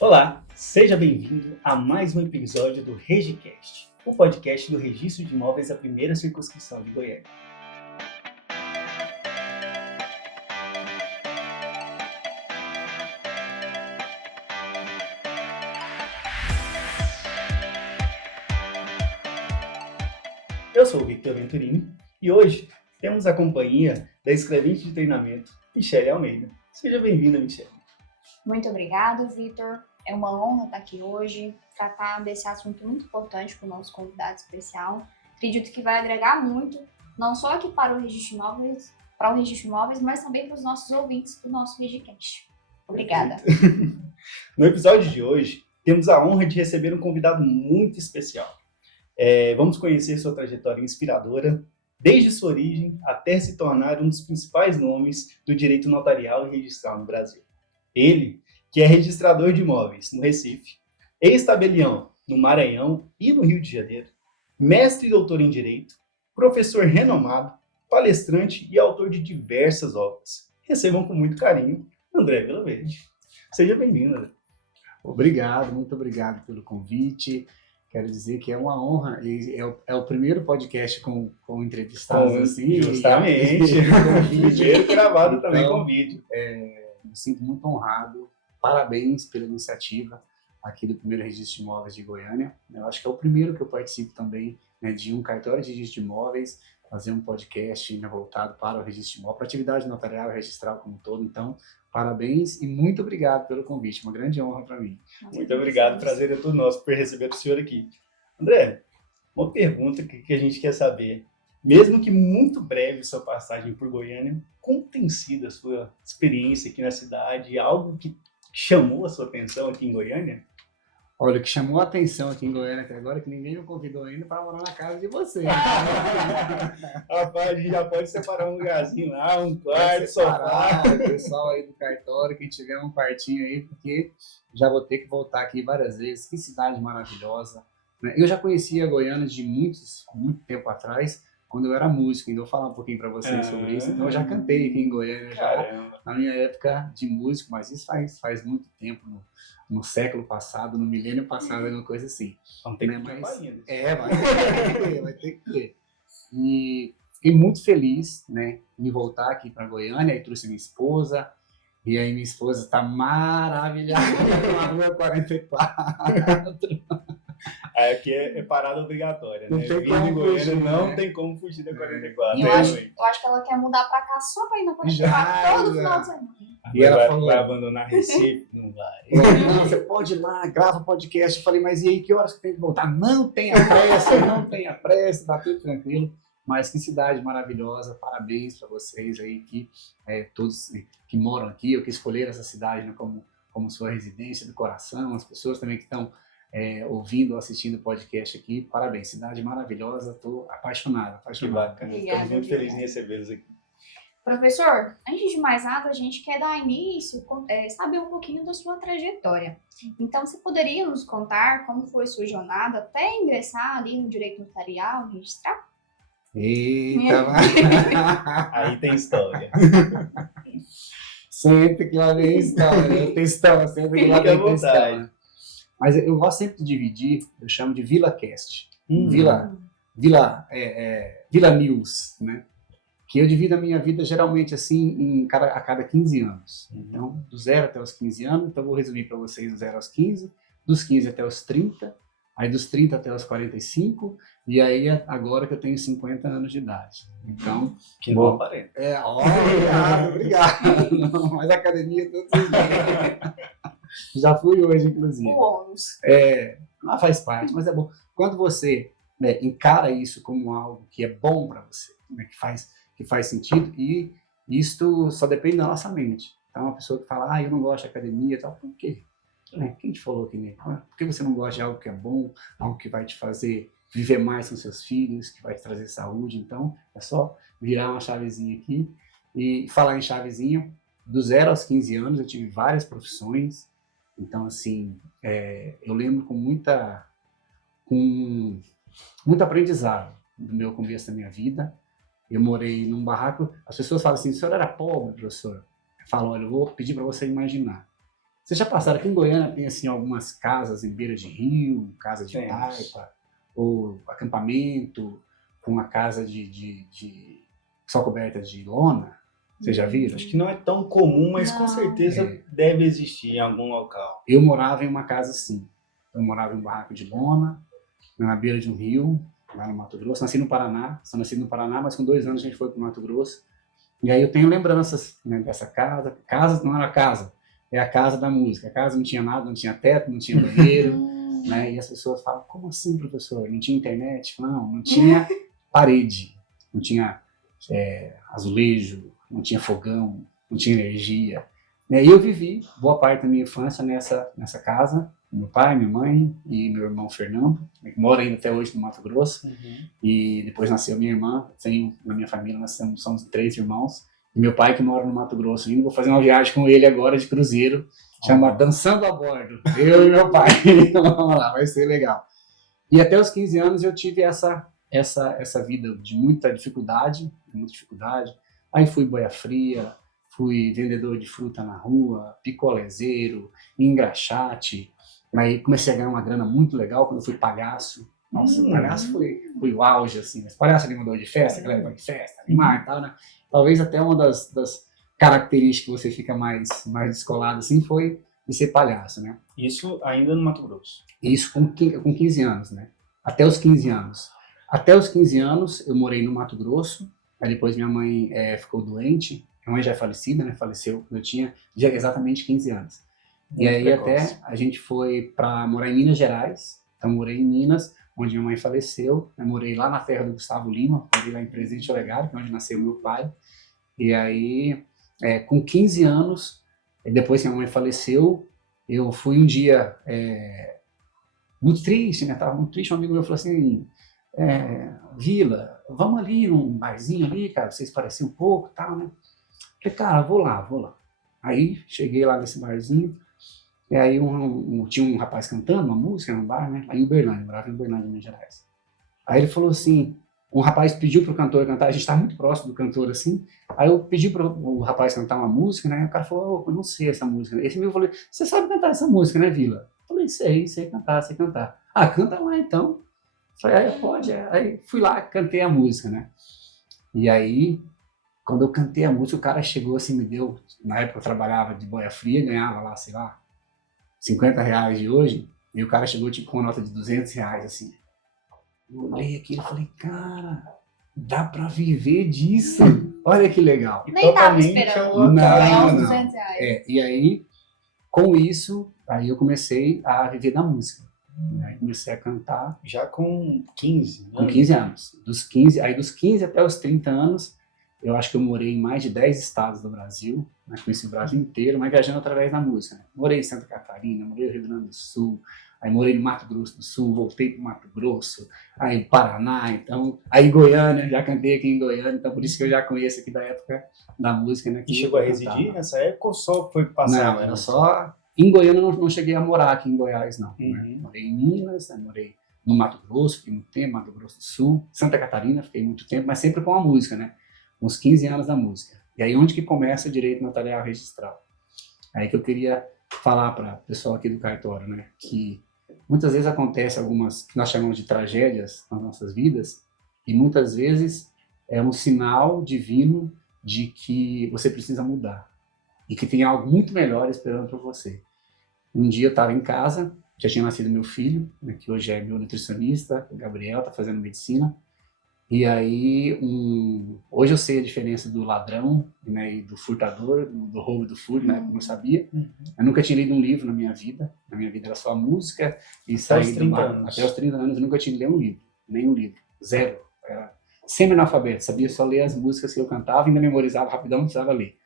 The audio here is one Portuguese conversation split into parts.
Olá, seja bem-vindo a mais um episódio do RegiCast, o podcast do Registro de Imóveis da primeira circunscrição de Goiânia. Eu sou o Victor Venturini e hoje temos a companhia da escrevente de treinamento, Michele Almeida. Seja bem-vinda, Michele. Muito obrigado, Victor. É uma honra estar aqui hoje, tratar desse assunto muito importante com o nosso convidado especial. Acredito que vai agregar muito, não só aqui para o Registro de Imóveis, mas também para os nossos ouvintes do nosso RegiCast. Obrigada. No episódio de hoje, temos a honra de receber um convidado muito especial. Vamos conhecer sua trajetória inspiradora, desde sua origem até se tornar um dos principais nomes do direito notarial e registral no Brasil. Ele, que é registrador de imóveis no Recife, ex-tabelião no Maranhão e no Rio de Janeiro, mestre e doutor em Direito, professor renomado, palestrante e autor de diversas obras. Recebam com muito carinho André Vilaverde. Seja bem-vindo, André. Obrigado, muito obrigado pelo convite. Quero dizer que é uma honra, é o primeiro podcast com entrevistados assim. Justamente, o primeiro gravado também com vídeo. Me sinto muito honrado, parabéns pela iniciativa aqui do primeiro Registro de Imóveis de Goiânia. Eu acho que é o primeiro que eu participo também, né, de um cartório de registro de imóveis, fazer um podcast, né, voltado para o registro de imóveis, para a atividade notarial e registral como um todo. Então, parabéns e muito obrigado pelo convite, uma grande honra para mim. Muito obrigado, prazer é todo nosso por receber o senhor aqui. André, uma pergunta que a gente quer saber, mesmo que muito breve sua passagem por Goiânia, como tem sido a sua experiência aqui na cidade? Algo que chamou a sua atenção aqui em Goiânia? Olha, o que chamou a atenção aqui em Goiânia até agora é que ninguém me convidou ainda para morar na casa de você. Rapaz, a gente já pode separar um lugarzinho lá, um quarto, sofá. O pessoal aí do cartório, quem tiver um quartinho aí, porque já vou ter que voltar aqui várias vezes. Que cidade maravilhosa, né? Eu já conhecia Goiânia de muito tempo atrás, quando eu era músico, ainda vou falar um pouquinho para vocês sobre isso. Então eu já cantei aqui em Goiânia, já na minha época de músico, mas isso faz muito tempo, no século passado, no milênio passado, alguma coisa assim. Vamos ter que vai ter que ter. E fiquei muito feliz, né, em voltar aqui para Goiânia, aí trouxe minha esposa, e aí minha esposa está maravilhada na rua 44. Aqui é parada obrigatória, né? Vindo em Goiânia não tem como fugir da 44. Eu acho que ela quer mudar pra cá só pra ir na 44 todo final de semana. E ela falou, vai abandonar Recife? Não vai. Não, você pode ir lá, grava podcast. Eu falei, mas e aí, que horas que tem que voltar? Não tenha pressa, tá tudo tranquilo. Mas que cidade maravilhosa, parabéns para vocês aí, todos que moram aqui, ou que escolheram essa cidade, né, como sua residência do coração, as pessoas também que estão ouvindo ou assistindo o podcast aqui, parabéns, cidade maravilhosa, estou apaixonado. Que bacana, estamos muito felizes em recebê-los aqui. Professor, antes de mais nada, a gente quer dar início, saber um pouquinho da sua trajetória. Então, você poderia nos contar como foi sua jornada até ingressar ali no direito notarial, registrar? Eita, aí tem história. Sempre que lá vem história, tem história, sempre que lá vem história. Mas eu gosto sempre de dividir, eu chamo de VilaCast, Vila News, né? Que eu divido a minha vida geralmente assim a cada 15 anos. Então, do 0 até os 15 anos, então eu vou resumir para vocês do 0 aos 15, dos 15 até os 30, aí dos 30 até os 45, e aí agora que eu tenho 50 anos de idade. Então, que não aparenta. Obrigado. Mas a academia todos os dias. Já fui hoje, inclusive. O ônus. Faz parte, mas é bom. Quando você encara isso como algo que é bom para você, né, que faz sentido, e isto só depende da nossa mente. Então, uma pessoa que fala, eu não gosto de academia, tal, por quê? Quem te falou que nem? Por que você não gosta de algo que é bom, algo que vai te fazer viver mais com seus filhos, que vai te trazer saúde? Então, é só virar uma chavezinha aqui. E falar em chavezinha, do 0 aos 15 anos eu tive várias profissões. Então, assim, eu lembro com muito aprendizado do meu começo da minha vida. Eu morei num barraco, as pessoas falam assim, o senhor era pobre, professor? Eu falo, olha, eu vou pedir para você imaginar. Vocês já passaram aqui em Goiânia, tem assim algumas casas em beira de rio, casa de taipa, ou acampamento, com uma casa só coberta de lona. Vocês já viram? Acho que não é tão comum, mas com Não. certeza deve existir em algum local. Eu morava em uma casa assim. Eu morava em um barraco de lona, na beira de um rio, lá no Mato Grosso. Nasci no Paraná, só nasci no Paraná, mas com 2 anos a gente foi para o Mato Grosso. E aí eu tenho lembranças, né, dessa casa. Casa não era casa, é a casa da música. A casa não tinha nada, não tinha teto, não tinha banheiro, né? E as pessoas falam, como assim, professor? Não tinha internet? Não tinha parede, não tinha azulejo, não tinha fogão, não tinha energia. E aí eu vivi boa parte da minha infância nessa casa, meu pai, minha mãe e meu irmão Fernando, que mora ainda até hoje no Mato Grosso. E depois nasceu minha irmã. Na minha família nós somos 3 irmãos. E meu pai que mora no Mato Grosso ainda. Vou fazer uma viagem com ele agora de cruzeiro, chama Dançando a Bordo. Eu e meu pai. Vamos lá, vai ser legal. E até os 15 anos eu tive essa vida de muita dificuldade. Aí fui boia fria, fui vendedor de fruta na rua, picolezeiro, engraxate. Aí comecei a ganhar uma grana muito legal quando eu fui palhaço. Nossa, palhaço foi o auge, assim. Mas palhaço animador de festa, galera de festa, animar e tal, né? Talvez até uma das características que você fica mais descolado, assim, foi de ser palhaço, né? Isso ainda no Mato Grosso. Isso com 15 anos, né? Até os 15 anos. Até os 15 anos eu morei no Mato Grosso. Aí depois minha mãe ficou doente. Minha mãe já é falecida, né? Faleceu quando eu tinha exatamente 15 anos. E aí até a gente foi para morar em Minas Gerais. Então morei em Minas, onde minha mãe faleceu. Eu morei lá na terra do Gustavo Lima, morei lá em Presidente Olegário, que é onde nasceu meu pai. E aí, com 15 anos, depois que minha mãe faleceu, eu fui um dia muito triste, né? Tava muito triste. Um amigo meu falou assim, Vila, vamos ali num barzinho ali, cara, vocês pareciam um pouco e tal, né? Falei, cara, vou lá. Aí cheguei lá nesse barzinho. E aí tinha um rapaz cantando uma música no bar, né? Aí em Uberlândia, morava em Uberlândia, Minas Gerais. Aí ele falou assim, um rapaz pediu pro cantor cantar, a gente tá muito próximo do cantor, assim. Aí eu pedi pro rapaz cantar uma música, né? E o cara falou, eu não sei essa música. Esse meu falou, você sabe cantar essa música, né, Vila? Eu falei, sei cantar. Ah, canta lá então. Eu falei, pode. Aí fui lá, cantei a música, né? E aí, quando eu cantei a música, o cara chegou assim, me deu, na época eu trabalhava de boia fria, ganhava lá, sei lá, R$50 de hoje, e o cara chegou tipo com uma nota de R$200, assim. Eu olhei aquilo e falei, cara, dá pra viver disso? Olha que legal. Nem tava esperando ganhar uns Não. R$200. E aí, com isso, aí eu comecei a viver da música. Aí comecei a cantar. Já com 15, né? Com 15 anos. Dos 15 até os 30 anos, eu acho que eu morei em mais de 10 estados do Brasil, né? Conheci o Brasil inteiro, mas viajando através da música. Né? Morei em Santa Catarina, morei no Rio Grande do Sul, aí morei no Mato Grosso do Sul, voltei para o Mato Grosso, aí Paraná, então, aí Goiânia, já cantei aqui em Goiânia, então por isso que eu já conheço aqui da época da música. Né, E chegou a residir nessa época ou só foi passar? Não, era só... Em Goiânia eu não cheguei a morar aqui em Goiás, não. Né? Morei em Minas, né? Morei no Mato Grosso, fiquei muito tempo, Mato Grosso do Sul, Santa Catarina, fiquei muito tempo, mas sempre com a música, né? Uns 15 anos da música. E aí onde que começa o direito notarial registral? Aí que eu queria falar para o pessoal aqui do cartório, né? Que muitas vezes acontece algumas que nós chamamos de tragédias nas nossas vidas e muitas vezes é um sinal divino de que você precisa mudar e que tem algo muito melhor esperando por você. Um dia eu estava em casa, já tinha nascido meu filho, né, que hoje é meu nutricionista, o Gabriel, está fazendo medicina. E aí, hoje eu sei a diferença do ladrão, né, e do furtador, do roubo e do furto, né, que eu não sabia. Eu nunca tinha lido um livro na minha vida era só a música e sair do mar. Até os 30 anos eu nunca tinha lido um livro, nenhum livro, zero. Era semi-analfabeto, sabia só ler as músicas que eu cantava e ainda memorizava rapidão, não precisava ler.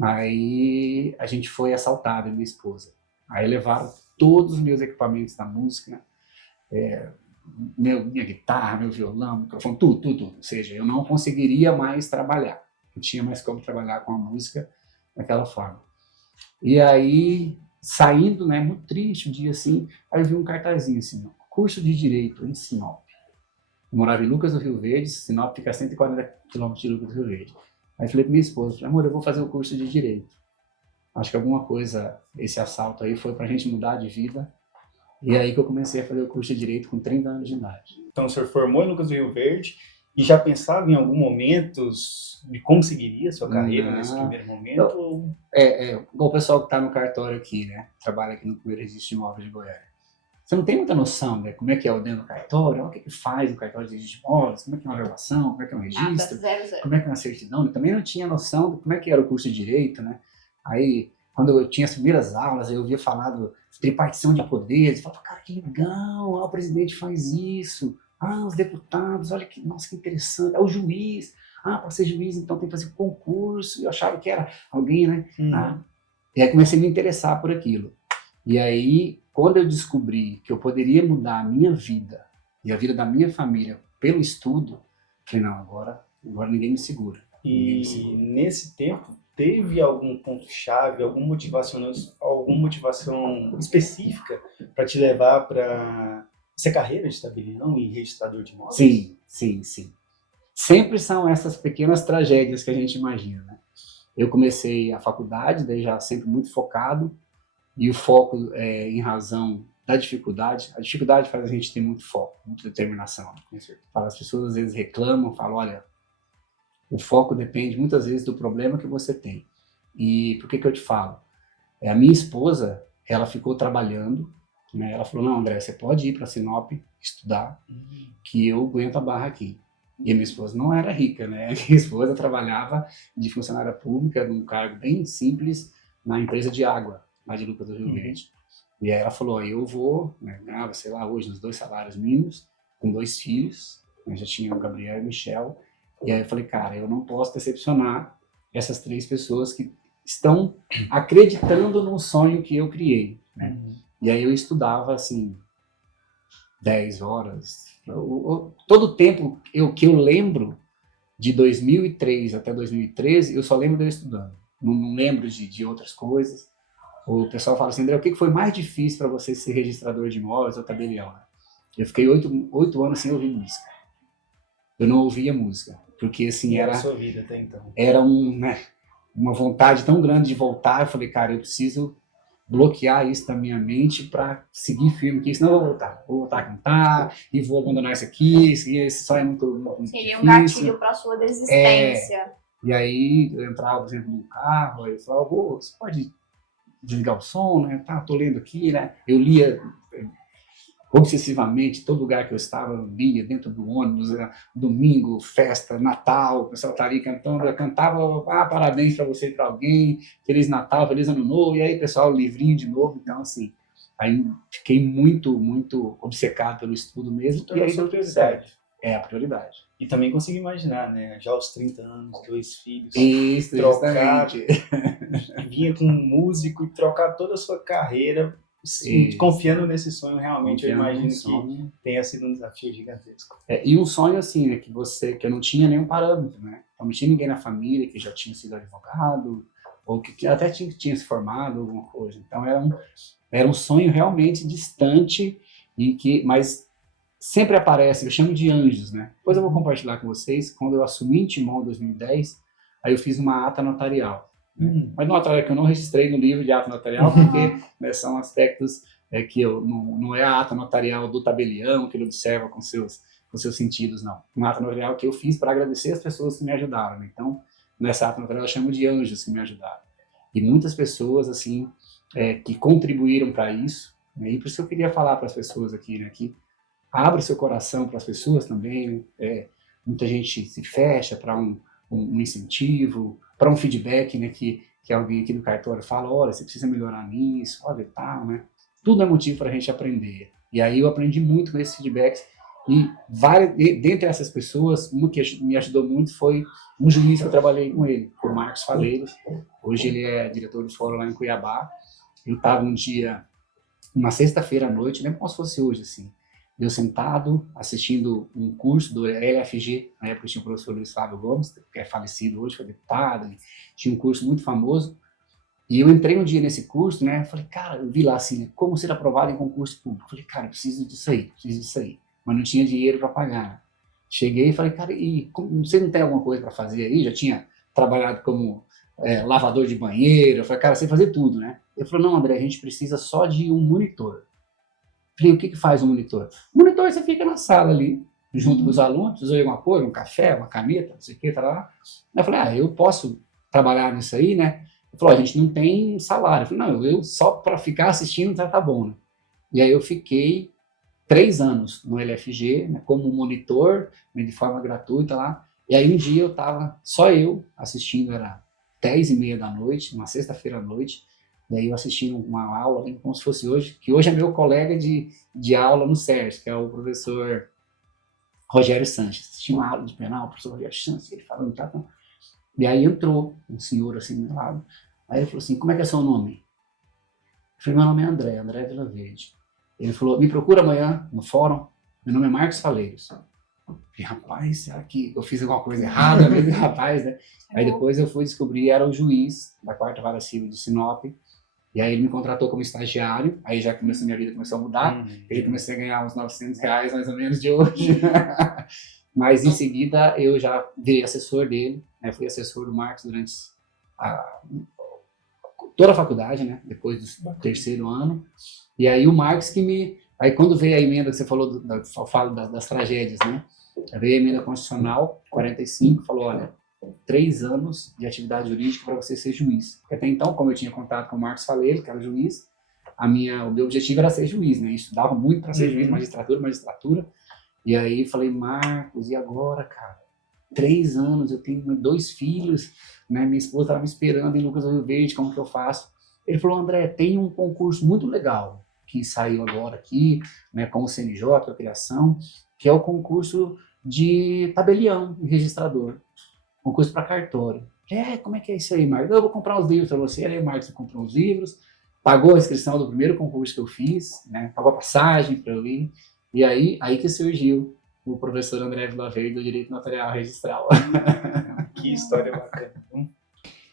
Aí a gente foi assaltado, minha esposa. Aí levaram todos os meus equipamentos da música, minha guitarra, meu violão, microfone, tudo. Ou seja, eu não conseguiria mais trabalhar. Não tinha mais como trabalhar com a música daquela forma. E aí, saindo, né, muito triste, um dia assim, aí eu vi um cartazinho assim, curso de Direito em Sinop. Eu morava em Lucas do Rio Verde, Sinop fica a 140 km de Lucas do Rio Verde. Aí falei para minha esposa, amor, eu vou fazer o curso de Direito. Acho que alguma coisa, esse assalto aí foi pra gente mudar de vida. E é aí que eu comecei a fazer o curso de Direito com 30 anos de idade. Então, o senhor formou em Lucas do Rio Verde e já pensava em algum momento de como seguiria a sua carreira nesse primeiro momento? Igual o pessoal que está no cartório aqui, né? Trabalha aqui no primeiro registro de imóveis de Goiânia. Você não tem muita noção, né? Como é que é o dentro do cartório, o que, que faz o cartório de registro de imóveis, como é que é uma gravação, como é que é um registro, como é que é uma certidão. Eu também não tinha noção de como é que era o curso de Direito, né? Aí, quando eu tinha as primeiras aulas, eu ouvia falar do tripartição de poderes, eu falava, cara, que legal, o presidente faz isso, os deputados, olha que, nossa, que interessante, o juiz, para ser juiz, então tem que fazer concurso, eu achava que era alguém, né? E aí comecei a me interessar por aquilo. E aí, quando eu descobri que eu poderia mudar a minha vida e a vida da minha família pelo estudo, falei, não, agora ninguém me segura. E nesse tempo, teve algum ponto-chave, alguma motivação específica para te levar para essa carreira de tabelião e registrador de imóveis? Sim. Sempre são essas pequenas tragédias que a gente imagina, né? Eu comecei a faculdade, daí já sempre muito focado, e o foco é em razão da dificuldade. A dificuldade faz a gente ter muito foco, muita determinação. As pessoas às vezes reclamam, falam, olha, o foco depende muitas vezes do problema que você tem. E por que eu te falo? A minha esposa, ela ficou trabalhando, né? Ela falou, não, André, você pode ir para Sinop estudar, que eu aguento a barra aqui. E a minha esposa não era rica, né? A minha esposa trabalhava de funcionária pública, num cargo bem simples, na empresa de água, lá de Lucas do Rio Verde. E aí ela falou, eu vou, né, ganhava, sei lá, hoje uns 2 salários mínimos, com 2 filhos, eu já tinha o Gabriel e o Michel. E aí eu falei, cara, eu não posso decepcionar essas 3 pessoas que estão acreditando num sonho que eu criei, né? E aí eu estudava, assim, 10 horas. Todo o tempo que eu lembro, de 2003 até 2013, eu só lembro de eu estudando. Não lembro de outras coisas. O pessoal fala assim, André, o que foi mais difícil para você ser registrador de imóveis ou tabelião? Eu fiquei 8 anos sem ouvir música. Eu não ouvia música. Porque, assim, era a sua vida até então. Era uma vontade tão grande de voltar. Eu falei, cara, eu preciso bloquear isso da minha mente para seguir firme aqui, senão eu vou voltar a cantar e vou abandonar isso aqui, esse só é muito seria difícil. Um gatilho para sua desistência. E aí eu entrava, por exemplo, no carro, aí eu falava, você pode desligar o som, né? Tô lendo aqui, né? Eu lia obsessivamente, todo lugar que eu estava, eu lia dentro do ônibus, domingo, festa, Natal, o pessoal tá ali cantando, eu cantava, parabéns para você e para alguém, Feliz Natal, Feliz Ano Novo, e aí, pessoal, livrinho de novo, então, assim, aí fiquei muito, muito obcecado pelo estudo mesmo, então, e aí deu prioridade. É a prioridade. E também consegui imaginar, né, já aos 30 anos, 2 filhos, isso, trocar, vinha com um músico e trocar toda a sua carreira, confiando nesse sonho, realmente, eu imagino que tenha sido um desafio gigantesco. E um sonho assim, né, que eu não tinha nenhum parâmetro, né? Então, não tinha ninguém na família que já tinha sido advogado, ou que até tinha se formado, alguma coisa. Então, era um sonho realmente distante, mas sempre aparece, eu chamo de anjos, né? Depois eu vou compartilhar com vocês, quando eu assumi em Timon em 2010, aí eu fiz uma ata notarial. Mas notarial que eu não registrei no livro de ata notarial, porque né, são aspectos que não é a ata notarial do tabelião, que ele observa com seus sentidos, não. Uma ata notarial que eu fiz para agradecer as pessoas que me ajudaram. Né? Então, nessa ata notarial eu chamo de anjos que me ajudaram. E muitas pessoas, assim, que contribuíram para isso, né? E por isso que eu queria falar para as pessoas aqui, né, que abre seu coração para as pessoas também, né? Muita gente se fecha para um incentivo, para um feedback, né, que alguém aqui do cartório fala, olha, você precisa melhorar nisso, olha e tal, né? Tudo é motivo para a gente aprender. E aí eu aprendi muito com esses feedbacks e dentre essas pessoas, uma que me ajudou muito foi um juiz que eu trabalhei com ele, o Marcos Faleiros. Hoje ele é diretor do fórum lá em Cuiabá. Eu estava uma sexta-feira à noite, lembro como se fosse hoje, assim, eu sentado, assistindo um curso do LFG, na época tinha o professor Luiz Flávio Gomes, que é falecido hoje, foi deputado, tinha um curso muito famoso, e eu entrei um dia nesse curso, né, falei, cara, eu vi lá assim, né, como ser aprovado em concurso público, falei, cara, eu preciso disso aí, mas não tinha dinheiro para pagar. Cheguei e falei, cara, você não tem alguma coisa para fazer aí? Já tinha trabalhado como lavador de banheiro. Eu falei, cara, você vai fazer tudo, né? Ele falou, não, André, a gente precisa só de um monitor. Eu falei, o que faz um monitor? O monitor você fica na sala ali, junto com os alunos, precisa de alguma coisa, um café, uma caneta, não sei o que, tá lá. Eu falei, eu posso trabalhar nisso aí, né? Ele falou, a gente não tem salário. Eu falei, não, eu só para ficar assistindo tá bom, né? E aí eu fiquei 3 anos no LFG, né, como monitor, né, de forma gratuita lá. E aí um dia eu tava, só eu, assistindo, era 10h30 da noite, uma sexta-feira à noite, daí eu assistindo uma aula, como se fosse hoje, que hoje é meu colega de aula no SERS, que é o professor Rogério Sanches. Assisti uma aula de penal, o professor Rogério Sanches, ele falando, tá? E aí entrou um senhor assim do meu lado, aí ele falou assim, como é que é seu nome? Eu falei, meu nome é André Vilaverde. Ele falou, me procura amanhã no fórum, meu nome é Marcos Faleiros. Eu falei, rapaz, será que eu fiz alguma coisa errada mesmo, rapaz, né? Aí depois eu fui descobrir, era o juiz da 4ª Vara Civil de Sinop, e aí ele me contratou como estagiário, aí já começou, minha vida começou a mudar, eu comecei a ganhar uns R$900 mais ou menos de hoje. Mas em seguida eu já virei assessor dele, né? Fui assessor do Marcos durante toda a faculdade, né? Depois do 3º ano. E aí o Marcos aí quando veio a emenda que você falou, eu falo das tragédias, né? Veio a emenda constitucional 45, falou, olha, 3 anos de atividade jurídica para você ser juiz. Porque até então, como eu tinha contato com o Marcos Faleiro, que era juiz, o meu objetivo era ser juiz, né? Eu estudava muito para ser juiz, magistratura. E aí falei, Marcos, e agora, cara? 3 anos, eu tenho 2 filhos, né? Minha esposa estava me esperando em Lucas do Rio Verde, como que eu faço? Ele falou, André, tem um concurso muito legal que saiu agora aqui, né, com o CNJ, a criação, que é o concurso de tabelião e registrador. Concurso para cartório. Como é que é isso aí, Marcos? Eu vou comprar uns livros para você. Aí o Marcos comprou uns livros, pagou a inscrição do primeiro concurso que eu fiz, né, pagou a passagem para eu ir, e aí que surgiu o professor André Vilaverde do Direito Notarial Registral. Que história bacana.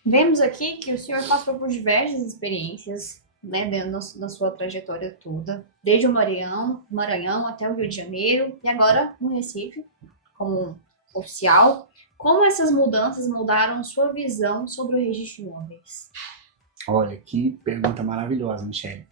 Vemos aqui que o senhor passou por diversas experiências, né, dentro da sua trajetória toda, desde o Maranhão até o Rio de Janeiro e agora no Recife, como oficial. Como essas mudanças mudaram sua visão sobre o registro de imóveis? Olha, que pergunta maravilhosa, Michele.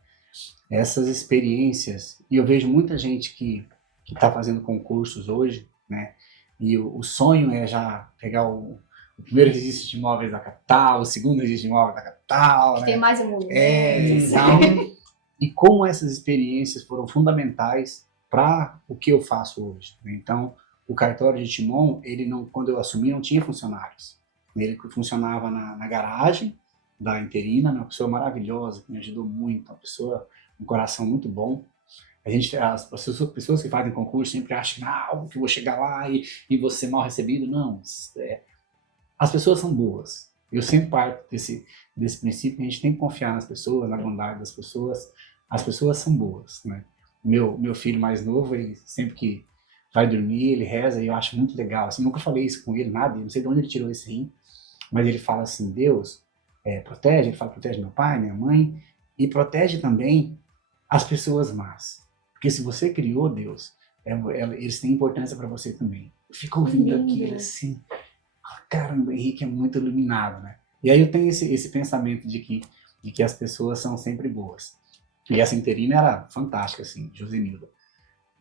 Essas experiências, e eu vejo muita gente que está fazendo concursos hoje, né? E o sonho é já pegar o primeiro registro de imóveis da capital, o segundo registro de imóveis da capital, né? Tem mais emolumentos. Exato. E como essas experiências foram fundamentais para o que eu faço hoje, né? Então, o cartório de Timon, quando eu assumi, não tinha funcionários. Ele funcionava na garagem da Interina, uma pessoa maravilhosa, que me ajudou muito, uma pessoa, um coração muito bom. As pessoas que fazem concurso sempre acham que eu vou chegar lá e vou ser mal recebido. Não, as pessoas são boas. Eu sempre parto desse princípio, a gente tem que confiar nas pessoas, na bondade das pessoas. As pessoas são boas, né? Meu filho mais novo, ele sempre que vai dormir, ele reza, e eu acho muito legal. Assim, nunca falei isso com ele, nada, não sei de onde ele tirou esse rim, mas ele fala assim, Deus protege, ele fala, protege meu pai, minha mãe, e protege também as pessoas más. Porque se você criou Deus, eles têm importância para você também. Eu fico ouvindo aquilo assim, caramba, o Henrique é muito iluminado, né? E aí eu tenho esse pensamento de que as pessoas são sempre boas. E essa Interina era fantástica, assim, Josenilda.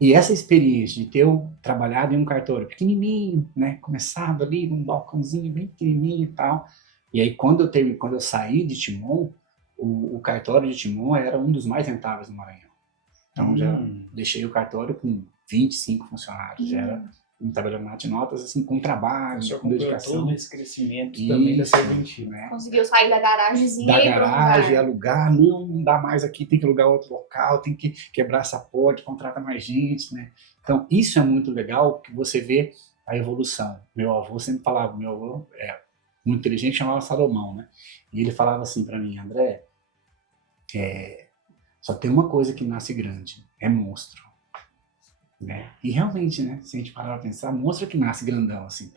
E essa experiência de ter trabalhado em um cartório pequenininho, né, começado ali num balcãozinho bem pequenininho e tal, e aí quando eu saí de Timon, o cartório de Timon era um dos mais rentáveis do Maranhão. Então já deixei o cartório com 25 funcionários, já era um trabalhador de notas, assim, com trabalho, com dedicação. Todo esse crescimento também da serventia, né? Conseguiu sair da garagemzinha da garagem, alugar, não dá mais aqui, tem que alugar outro local, tem que quebrar essa porta, contrata mais gente, né? Então, isso é muito legal, que você vê a evolução. Meu avô sempre falava, meu avô é muito inteligente, chamava Salomão, né? E ele falava assim para mim, André, só tem uma coisa que nasce grande, é monstro. Né? E realmente, né, se a gente parar para pensar, monstro que nasce grandão, assim.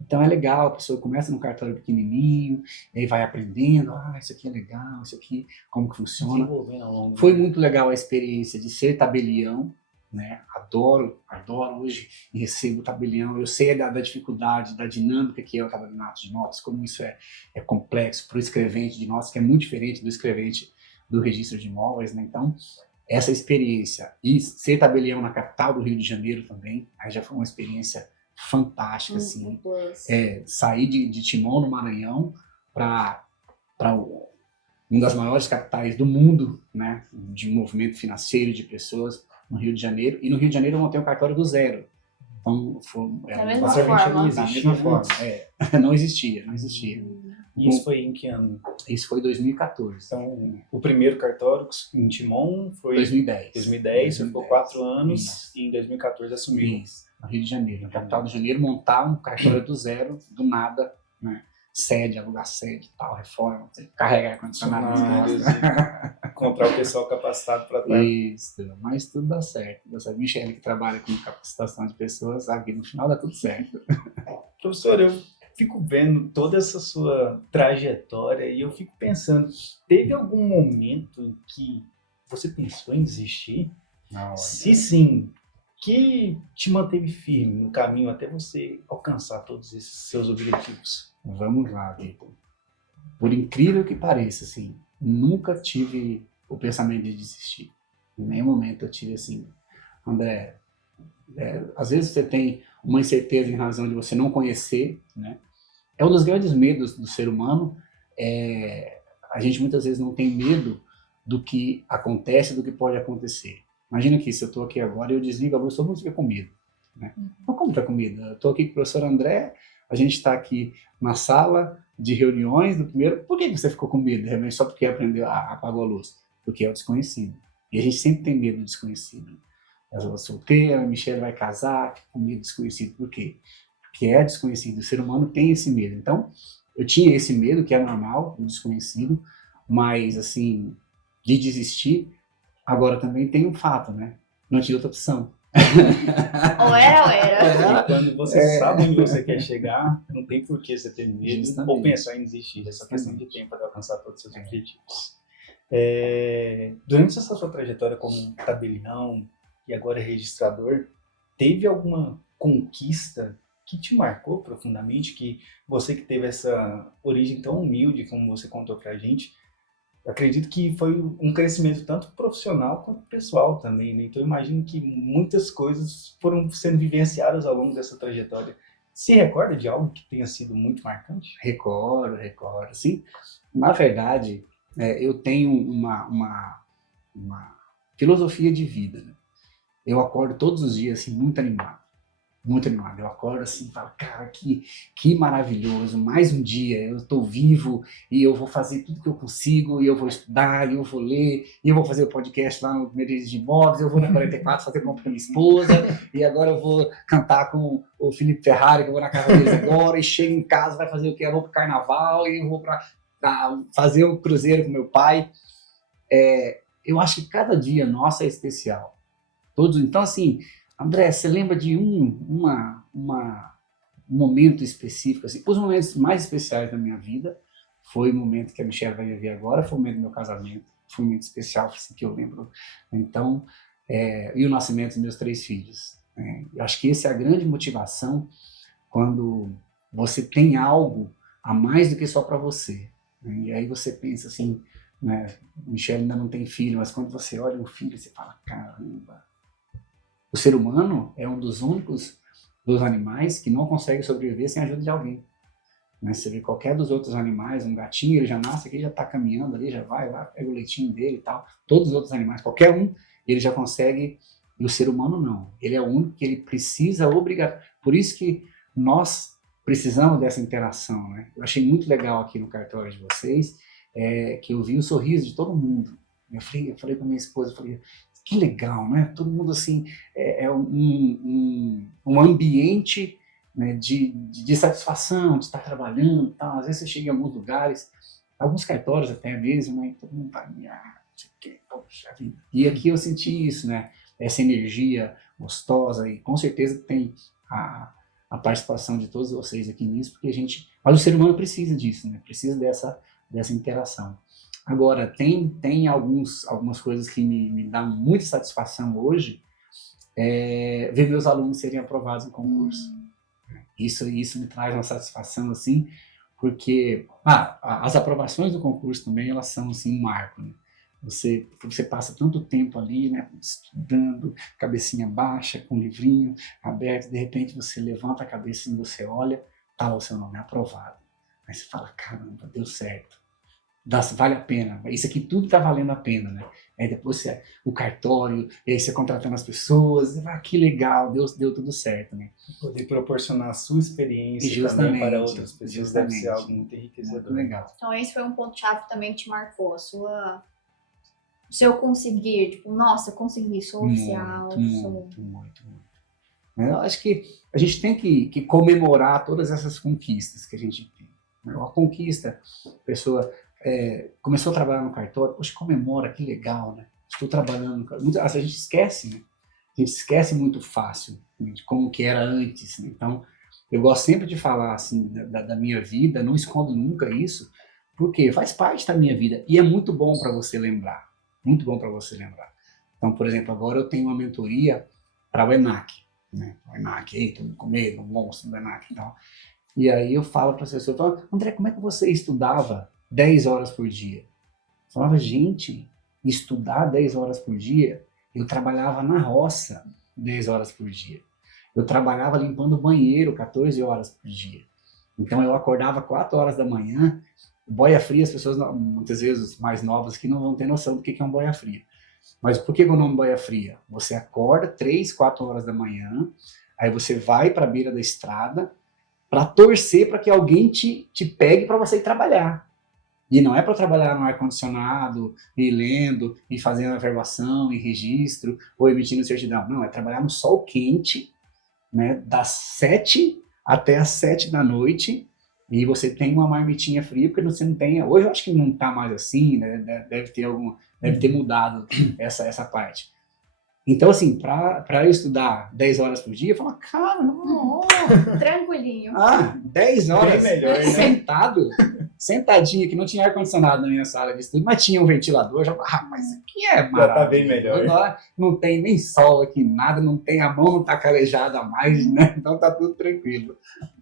Então é legal, a pessoa começa num cartório pequenininho, e aí vai aprendendo, isso aqui é legal, isso aqui, como que funciona. Foi muito legal a experiência de ser tabelião, né? Adoro hoje e recebo o tabelião. Eu sei da dificuldade, da dinâmica que é o tabelionato de notas, como isso é complexo para o escrevente de notas, que é muito diferente do escrevente do registro de imóveis, né? Então, essa experiência e ser tabelião na capital do Rio de Janeiro também, aí já foi uma experiência fantástica, assim. Sair de Timon, no Maranhão, para uma das maiores capitais do mundo, né, de movimento financeiro de pessoas, no Rio de Janeiro. E no Rio de Janeiro eu montei um cartório do zero. Então, da mesma forma. Da mesma forma. Não existia. E isso foi em que ano? Isso foi em 2014. Então, o primeiro cartório em Timon foi 2010. 2010, você ficou 4 anos Isso. e em 2014 assumiu. Isso, no Rio de Janeiro, na capital do Rio de Janeiro, montar um cartório do zero, do nada, né? Sede, alugar sede e tal, reforma, carregar ar-condicionado nas costas. Encontrar o pessoal capacitado para estar. Isso, mas tudo dá certo. Essa Michele que trabalha com capacitação de pessoas, sabe que no final dá tudo certo. Professor, eu fico vendo toda essa sua trajetória e eu fico pensando, teve algum momento em que você pensou em desistir? Não, Se sim, que te manteve firme no caminho até você alcançar todos esses seus objetivos? Vamos lá, Vitor. Por incrível que pareça, assim, nunca tive o pensamento de desistir. Em nenhum momento eu tive assim, André, às vezes você tem uma incerteza em razão de você não conhecer, né? É um dos grandes medos do ser humano. A gente muitas vezes não tem medo do que acontece, do que pode acontecer. Imagina que se eu estou aqui agora e eu desligo a luz, todo mundo fica com medo, né? Então, como fica com medo? Eu estou aqui com o professor André, a gente está aqui na sala de reuniões do primeiro. Por que você ficou com medo? Realmente só porque apagou a luz? Porque é o desconhecido. E a gente sempre tem medo do desconhecido. Eu sou solteira, a Michelle vai casar, fica com medo do desconhecido. Por quê? Porque é desconhecido. O ser humano tem esse medo. Então, eu tinha esse medo, que é normal, o desconhecido, mas, assim, de desistir, agora também tem um fato, né? Não tinha outra opção. Ou era. E quando você sabe onde você quer chegar, não tem por que você ter medo Justamente. ou pensar em desistir. É só questão de tempo para alcançar todos os seus objetivos. Durante essa sua trajetória como tabelião e agora registrador, teve alguma conquista que te marcou profundamente, que você que teve essa origem tão humilde como você contou pra gente, acredito que foi um crescimento tanto profissional quanto pessoal também, né? Então eu imagino que muitas coisas foram sendo vivenciadas ao longo dessa trajetória. Se recorda de algo que tenha sido muito marcante? Recordo. Sim, na verdade, eu tenho uma filosofia de vida, né? Eu acordo todos os dias assim, muito animado. Eu acordo assim e falo, cara, que maravilhoso, mais um dia, eu estou vivo e eu vou fazer tudo que eu consigo, e eu vou estudar, e eu vou ler, e eu vou fazer o podcast lá no Mercedes de Imóveis, eu vou na 44 fazer compra com minha esposa, e agora eu vou cantar com o Felipe Ferrari, que eu vou na casa deles agora, e chego em casa, vai fazer o quê? Eu vou pro carnaval, e eu vou para fazer o cruzeiro com meu pai. Eu acho que cada dia nosso é especial. Então, assim, André, você lembra de um momento específico? Assim, os momentos mais especiais da minha vida foi o momento que a Michelle vai ver agora, foi o momento do meu casamento, foi um momento especial assim, que eu lembro. Então, e o nascimento dos meus 3 filhos. Eu acho que essa é a grande motivação quando você tem algo a mais do que só para você. E aí você pensa assim, né, Michelle ainda não tem filho, mas quando você olha um filho, você fala, caramba, o ser humano é um dos únicos dos animais que não consegue sobreviver sem a ajuda de alguém. Né? Você vê qualquer dos outros animais, um gatinho, ele já nasce aqui, já está caminhando ali, já vai lá, pega o leitinho dele e tal. Todos os outros animais, qualquer um, ele já consegue, e o ser humano não. Ele é o único que ele precisa obrigar. Por isso que nós precisamos dessa interação. Né? Eu achei muito legal aqui no cartório de vocês, que eu vi o sorriso de todo mundo. Eu falei com a minha esposa, eu falei, que legal, né? Todo mundo assim, um ambiente, né, de satisfação, de estar trabalhando, tal. Às vezes você chega em alguns lugares, alguns cartórios até mesmo, né? Todo mundo vai, poxa vida. E aqui eu senti isso, né? Essa energia gostosa, e com certeza tem a participação de todos vocês aqui nisso, porque mas o ser humano precisa disso, né? Precisa dessa interação. Agora, tem algumas coisas que me dão muita satisfação hoje, ver meus alunos serem aprovados em concurso. Isso me traz uma satisfação, assim, porque as aprovações do concurso também, elas são, assim, um marco, né? Você passa tanto tempo ali, né, estudando, cabecinha baixa, com o livrinho aberto, de repente você levanta a cabeça e você olha, tá lá o seu nome aprovado. Aí você fala, caramba, deu certo. Vale a pena. Isso aqui tudo tá valendo a pena, né? Aí depois o cartório, e aí você contratando as pessoas, que legal, deu tudo certo, né? Poder proporcionar a sua experiência Justamente, também para outras pessoas deve ser algo muito Muito enriquecedor. legal. Então esse foi um ponto-chave também que te marcou, o seu conseguir, tipo, nossa, consegui, sou oficial, sou... Muito. Eu acho que a gente tem que comemorar todas essas conquistas que a gente tem. Uma conquista, a pessoa começou a trabalhar no cartório, poxa, comemora, que legal, né? Estou trabalhando no cartório. A gente esquece, né? A gente esquece muito fácil, né, de como que era antes, né? Então, eu gosto sempre de falar, assim, da minha vida, não escondo nunca isso, porque faz parte da minha vida e é muito bom para você lembrar. Muito bom para você lembrar. Então, por exemplo, agora eu tenho uma mentoria para o ENAC, né? O ENAC, eita, com medo, um monstro do ENAC e tal. E aí eu falo para as pessoas, André, como é que você estudava 10 horas por dia? Eu falava, gente, estudar 10 horas por dia, eu trabalhava na roça 10 horas por dia. Eu trabalhava limpando o banheiro 14 horas por dia. Então eu acordava 4 horas da manhã, boia fria, as pessoas, muitas vezes mais novas, que não vão ter noção do que é um boia fria. Mas por que o nome boia fria? Você acorda 3, 4 horas da manhã, aí você vai para a beira da estrada para torcer para que alguém te pegue para você ir trabalhar. E não é para trabalhar no ar-condicionado, e lendo, e fazendo averbação, e registro, ou emitindo certidão. Não, é trabalhar no sol quente, né, das 7 até as 7 da noite, e você tem uma marmitinha fria, porque você não tem... Hoje eu acho que não está mais assim, né? Deve ter mudado essa parte. Então, assim, para eu estudar 10 horas por dia, eu falo, cara, não, Tranquilinho. 10 horas Bem melhor, né? sentadinho, que não tinha ar-condicionado na minha sala de estudo, mas tinha um ventilador, já falava, mas aqui é Já maravilhoso. tá bem melhor. Agora não tem nem sol aqui, nada, não tem, a mão não tá calejada mais, né? Então tá tudo tranquilo.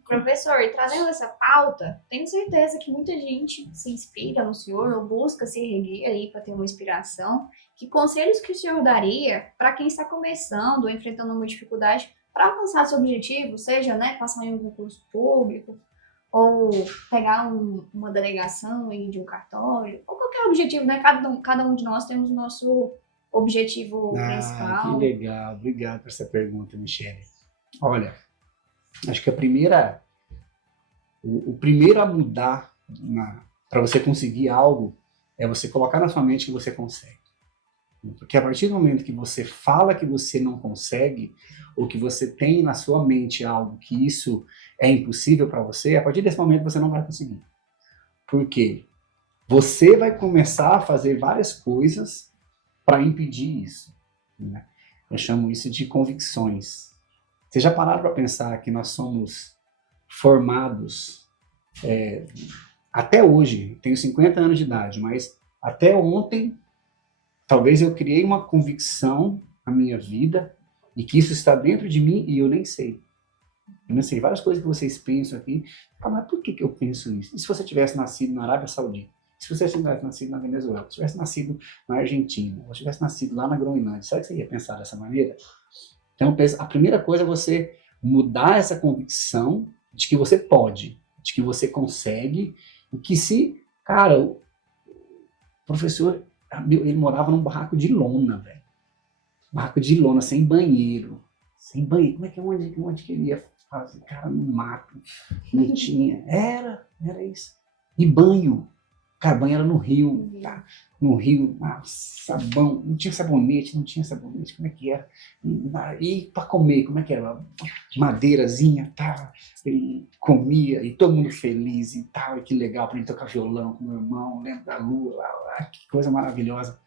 Professor, e trazendo essa pauta, tenho certeza que muita gente se inspira no senhor ou busca se erguer aí para ter uma inspiração. Que conselhos que o senhor daria para quem está começando ou enfrentando uma dificuldade para alcançar seu objetivo, seja, né, passar em um concurso público ou pegar uma delegação aí de um cartório, ou qualquer objetivo, né? Cada um de nós temos o nosso objetivo principal. Que legal, obrigado por essa pergunta, Michele. Olha, acho que o primeiro a mudar para você conseguir algo é você colocar na sua mente que você consegue. Porque a partir do momento que você fala que você não consegue, ou que você tem na sua mente algo que isso é impossível para você, a partir desse momento você não vai conseguir. Por quê? Você vai começar a fazer várias coisas para impedir isso, né? Eu chamo isso de convicções. Vocês já pararam para pensar que nós somos formados, até hoje, tenho 50 anos de idade, mas até ontem, talvez eu criei uma convicção na minha vida e que isso está dentro de mim e eu nem sei. Eu não sei, várias coisas que vocês pensam aqui, mas por que eu penso isso? E se você tivesse nascido na Arábia Saudita? Se você tivesse nascido na Venezuela? Se tivesse nascido na Argentina? Ou tivesse nascido lá na Groenlândia? Será que você ia pensar dessa maneira? Então, a primeira coisa é você mudar essa convicção de que você pode, de que você consegue, e que se, cara, o professor, ele morava num barraco de lona, velho. Barraco de lona, sem banheiro. Sem banheiro. Como é que onde que ele ia fazer? Cara, no mato. Não tinha. Era isso. E banho. Cara, banho era no rio, tá? No rio, sabão, não tinha sabonete, como é que era? E para comer, como é que era? Madeirazinha, tá? E comia, e todo mundo feliz e tal, e que legal para ele tocar violão com meu irmão, lembro da lua, que coisa maravilhosa.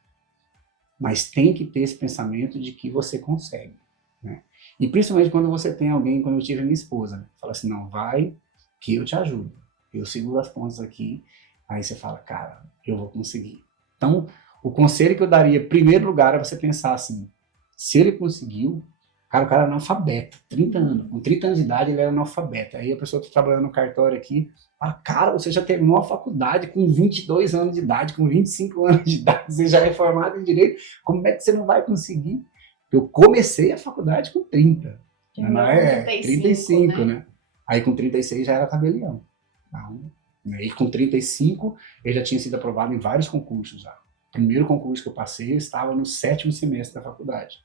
Mas tem que ter esse pensamento de que você consegue, né? E principalmente quando você tem alguém, quando eu tive minha esposa, né? Fala assim, não, vai que eu te ajudo, eu seguro as pontas aqui. Aí você fala, cara, eu vou conseguir. Então, o conselho que eu daria, em primeiro lugar, é você pensar assim, se ele conseguiu, Cara, o cara era analfabeto, 30 anos. Com 30 anos de idade, ele era analfabeto. Aí a pessoa está trabalhando no cartório aqui, fala, cara, você já terminou a faculdade com 22 anos de idade, com 25 anos de idade, você já é formado em Direito, como é que você não vai conseguir? Eu comecei a faculdade com 30. Não é 35, né? Aí com 36 já era tabelião. Então, e com 35, eu já tinha sido aprovado em vários concursos já. O primeiro concurso que eu passei, eu estava no 7º semestre da faculdade.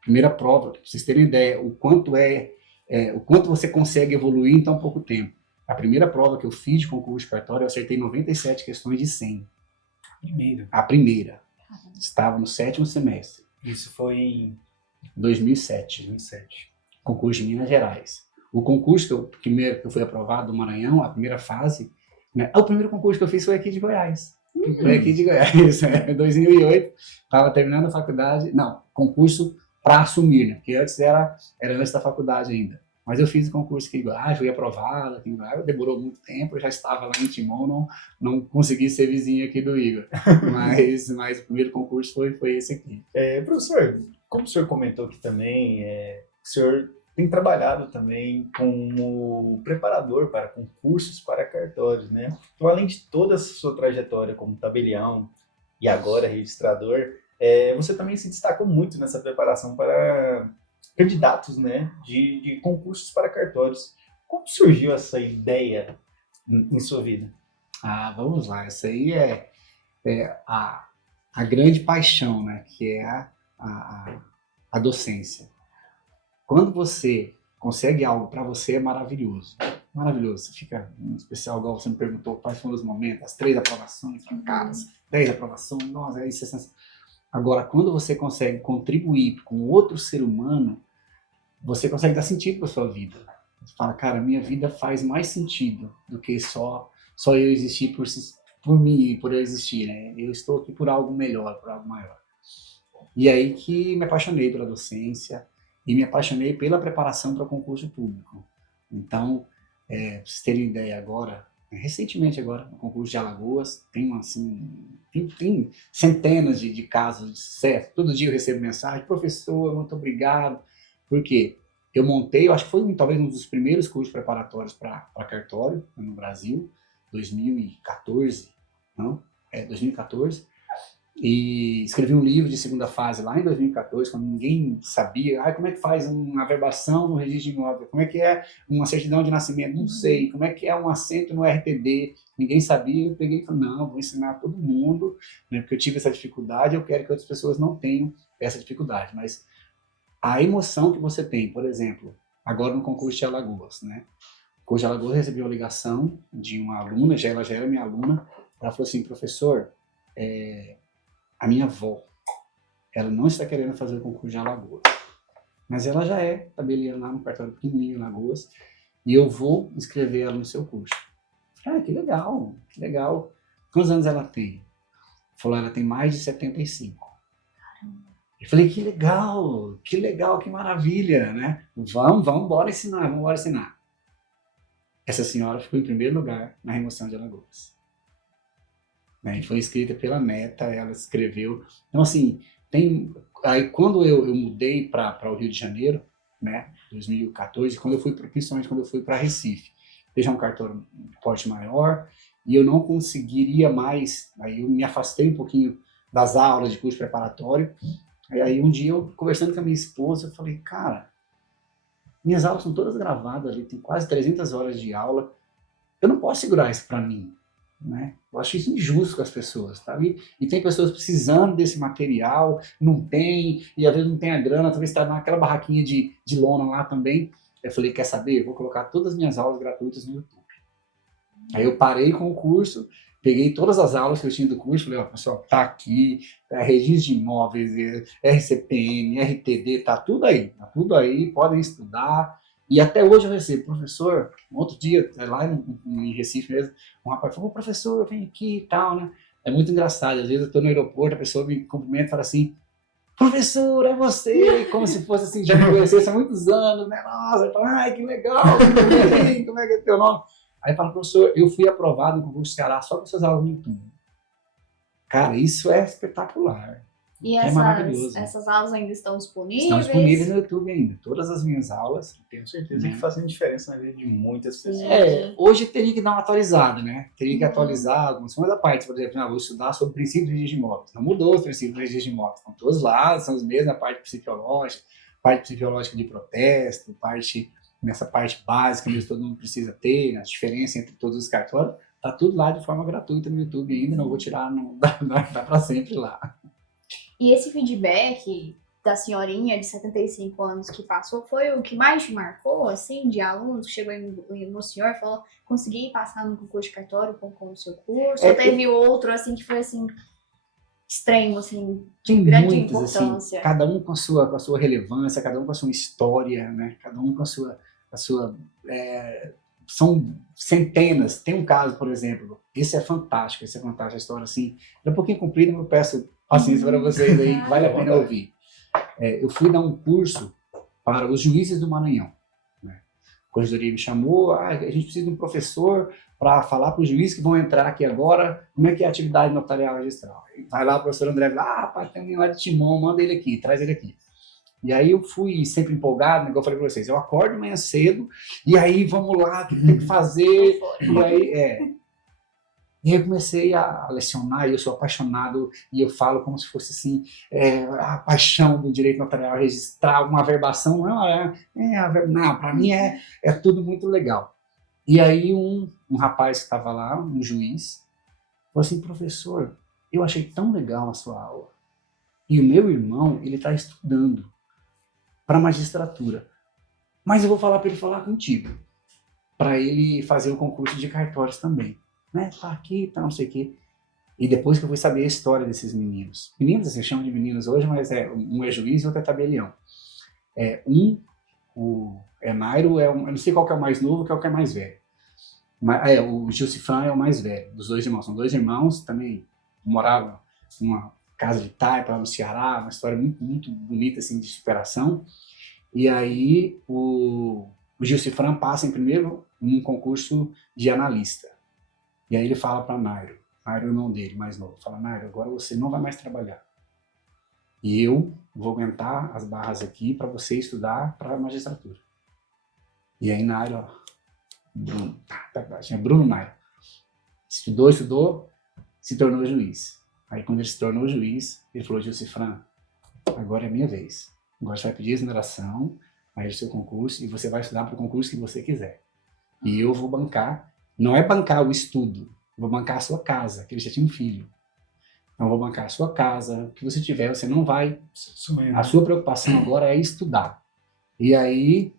Primeira prova, para vocês terem ideia, o quanto você consegue evoluir em tão pouco tempo. A primeira prova que eu fiz de concurso de cartório, eu acertei 97 questões de 100. A primeira. Estava no 7º semestre. Isso foi em 2007. Concurso de Minas Gerais. O concurso primeiro que eu fui aprovado do Maranhão, a primeira fase, né? O primeiro concurso que eu fiz foi aqui de Goiás. Foi aqui de Goiás, em 2008. Estava terminando a faculdade. Não, concurso para assumir, né? Porque antes era antes da faculdade ainda. Mas eu fiz o concurso aqui em Goiás, fui aprovado aqui em Goiás, demorou muito tempo, eu já estava lá em Timon, não consegui ser vizinho aqui do Igor. Mas o primeiro concurso foi esse aqui. Professor, como o senhor comentou aqui também, o senhor tem trabalhado também como preparador para concursos para cartórios, né? Então, além de toda a sua trajetória como tabelião e agora registrador, você também se destacou muito nessa preparação para candidatos, né, de concursos para cartórios. Como surgiu essa ideia em sua vida? Vamos lá. Essa aí é a grande paixão, né, que é a docência. Quando você consegue algo para você, é maravilhoso. Maravilhoso. Você fica, em especial, igual você me perguntou, quais foram os momentos, as 3 aprovações, cara, 10 aprovações, nossa, isso é sensacional. Agora, quando você consegue contribuir com outro ser humano, você consegue dar sentido para sua vida. Você fala, cara, minha vida faz mais sentido do que só eu existir por mim, por eu existir, né? Eu estou aqui por algo melhor, por algo maior. E aí que me apaixonei pela docência e me apaixonei pela preparação para o concurso público. Então, para vocês terem ideia agora, recentemente agora, no concurso de Alagoas, tem centenas de casos de sucesso. Todo dia eu recebo mensagem, professor, muito obrigado. Por quê? Eu montei, eu acho que foi talvez um dos primeiros cursos preparatórios para cartório no Brasil, 2014, não? 2014. E escrevi um livro de segunda fase lá em 2014, quando ninguém sabia como é que faz uma averbação no registro de imóvel, como é que é uma certidão de nascimento, não sei, como é que é um assento no RTD, ninguém sabia. Eu peguei e falei, não, vou ensinar a todo mundo, né, porque eu tive essa dificuldade, eu quero que outras pessoas não tenham essa dificuldade. Mas a emoção que você tem, por exemplo, agora no concurso de Alagoas, né? No concurso de Alagoas eu recebi uma ligação de uma aluna, ela já era minha aluna, ela falou assim, professor, a minha avó, ela não está querendo fazer o concurso de Alagoas, mas ela já é tabeliã lá no cartório pequenininho em Alagoas, e eu vou inscrever ela no seu curso. Que legal, que legal. Quantos anos ela tem? Falou, ela tem mais de 75. Eu falei, que legal, que maravilha, né? Vamos embora ensinar. Essa senhora ficou em primeiro lugar na remoção de Alagoas. E foi escrita pela neta, ela escreveu. Então, assim, aí quando eu mudei para o Rio de Janeiro, né, 2014, principalmente quando eu fui para Recife, já um cartório de porte maior, e eu não conseguiria mais, aí eu me afastei um pouquinho das aulas de curso preparatório, e aí um dia eu, conversando com a minha esposa, eu falei, cara, minhas aulas são todas gravadas ali, tem quase 300 horas de aula, eu não posso segurar isso para mim, né? Eu acho isso injusto com as pessoas, tá? E tem pessoas precisando desse material, não tem, e às vezes não tem a grana, talvez está naquela barraquinha de lona lá também. Eu falei, quer saber? Eu vou colocar todas as minhas aulas gratuitas no YouTube. Aí eu parei com o curso, peguei todas as aulas que eu tinha do curso, falei, pessoal, tá aqui, registro de imóveis, RCPM, RTD, tá tudo aí, podem estudar. E até hoje eu recebo, professor, um outro dia, lá em Recife mesmo, um rapaz falou, professor, eu venho aqui e tal, né? É muito engraçado, às vezes eu tô no aeroporto, a pessoa me cumprimenta e fala assim, professor, é você, como se fosse assim, já me conhecesse há muitos anos, né? Nossa, eu falo, ai, que legal, como é que é teu nome? Aí fala, professor, eu fui aprovado no concurso Ceará só com suas aulas no YouTube. Cara, isso é espetacular. E É maravilhoso. essas aulas ainda estão disponíveis? Estão disponíveis no YouTube ainda. Todas as minhas aulas. Tenho certeza que fazem diferença na vida de muitas pessoas. Hoje teria que dar uma atualizada, né? Teria que atualizar algumas da parte, por exemplo, vou estudar sobre princípios de Digimóveis. Não mudou os princípios de Digimóveis. Estão todos lá, são os mesmos, a parte psicológica de protesto, nessa parte básica mesmo todo mundo precisa ter, as diferenças entre todos os cartórios. Tá tudo lá de forma gratuita no YouTube ainda, não vou tirar, não dá para sempre lá. E esse feedback da senhorinha de 75 anos que passou foi o que mais te marcou, assim, de alunos que chegou no senhor e falou, consegui passar no concurso de cartório com o seu curso? Ou teve outro, assim, que foi, assim, extremo, assim, de grande importância? Assim, cada um com a sua relevância, cada um com a sua história, né? Cada um com a sua são centenas. Tem um caso, por exemplo, esse é fantástico a história, assim, é um pouquinho comprida, mas eu peço paciência para vocês aí, vale a pena ouvir. Eu fui dar um curso para os juízes do Maranhão, né? A corregedoria me chamou, a gente precisa de um professor para falar para os juízes que vão entrar aqui agora, como é que é a atividade notarial registral. Vai lá o professor André, rapaz, tem um lá de Timon, manda ele aqui, traz ele aqui. E aí eu fui sempre empolgado, igual eu falei para vocês, eu acordo amanhã cedo, e aí vamos lá, o que tem que fazer, E aí eu comecei a lecionar, e eu sou apaixonado, e eu falo como se fosse assim, a paixão do direito notarial registrar, uma averbação, não, para mim é tudo muito legal. E aí um rapaz que estava lá, um juiz, falou assim, professor, eu achei tão legal a sua aula, e o meu irmão, ele está estudando para magistratura, mas eu vou falar para ele falar contigo, para ele fazer o concurso de cartórios também. Né? Tá aqui, tá não sei o quê. E depois que eu fui saber a história desses meninos. Meninos, assim, chamam de meninos hoje, mas um é juiz e outro é tabelião. O Nairo, eu não sei qual que é o mais novo, qual que é o mais velho. O Gilcifran é o mais velho, dos dois irmãos. São dois irmãos, também moravam numa casa de taipa, lá no Ceará, uma história muito, muito bonita, assim, de superação. E aí, o Gilcifran passa em primeiro num concurso de analista. E aí ele fala para Nairo é o irmão dele, mais novo, fala, Nairo, agora você não vai mais trabalhar. E eu vou aguentar as barras aqui para você estudar para a magistratura. E aí Nairo, Bruno Nairo, estudou, se tornou juiz. Aí quando ele se tornou juiz, ele falou, Gilcifran, agora é minha vez. Agora você vai pedir exoneração, aí é o seu concurso, e você vai estudar para o concurso que você quiser. E eu vou bancar. Não é bancar o estudo, vou bancar a sua casa, que ele já tinha um filho. Então, vou bancar a sua casa, o que você tiver, você não vai... A sua preocupação agora é estudar. E aí,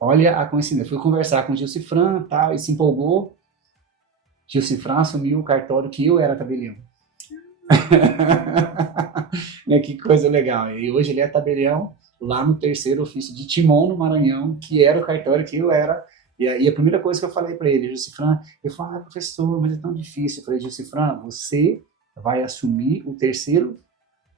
olha a coincidência. Fui conversar com o Gilcifran, e se empolgou. Gilcifran assumiu o cartório que eu era tabelião. Que coisa legal. E hoje ele é tabelião lá no 3º ofício de Timon, no Maranhão, que era o cartório que eu era. E a primeira coisa que eu falei para ele, Gilcifran, ele falou, professor, mas é tão difícil. Eu falei, Gilcifran, você vai assumir o 3º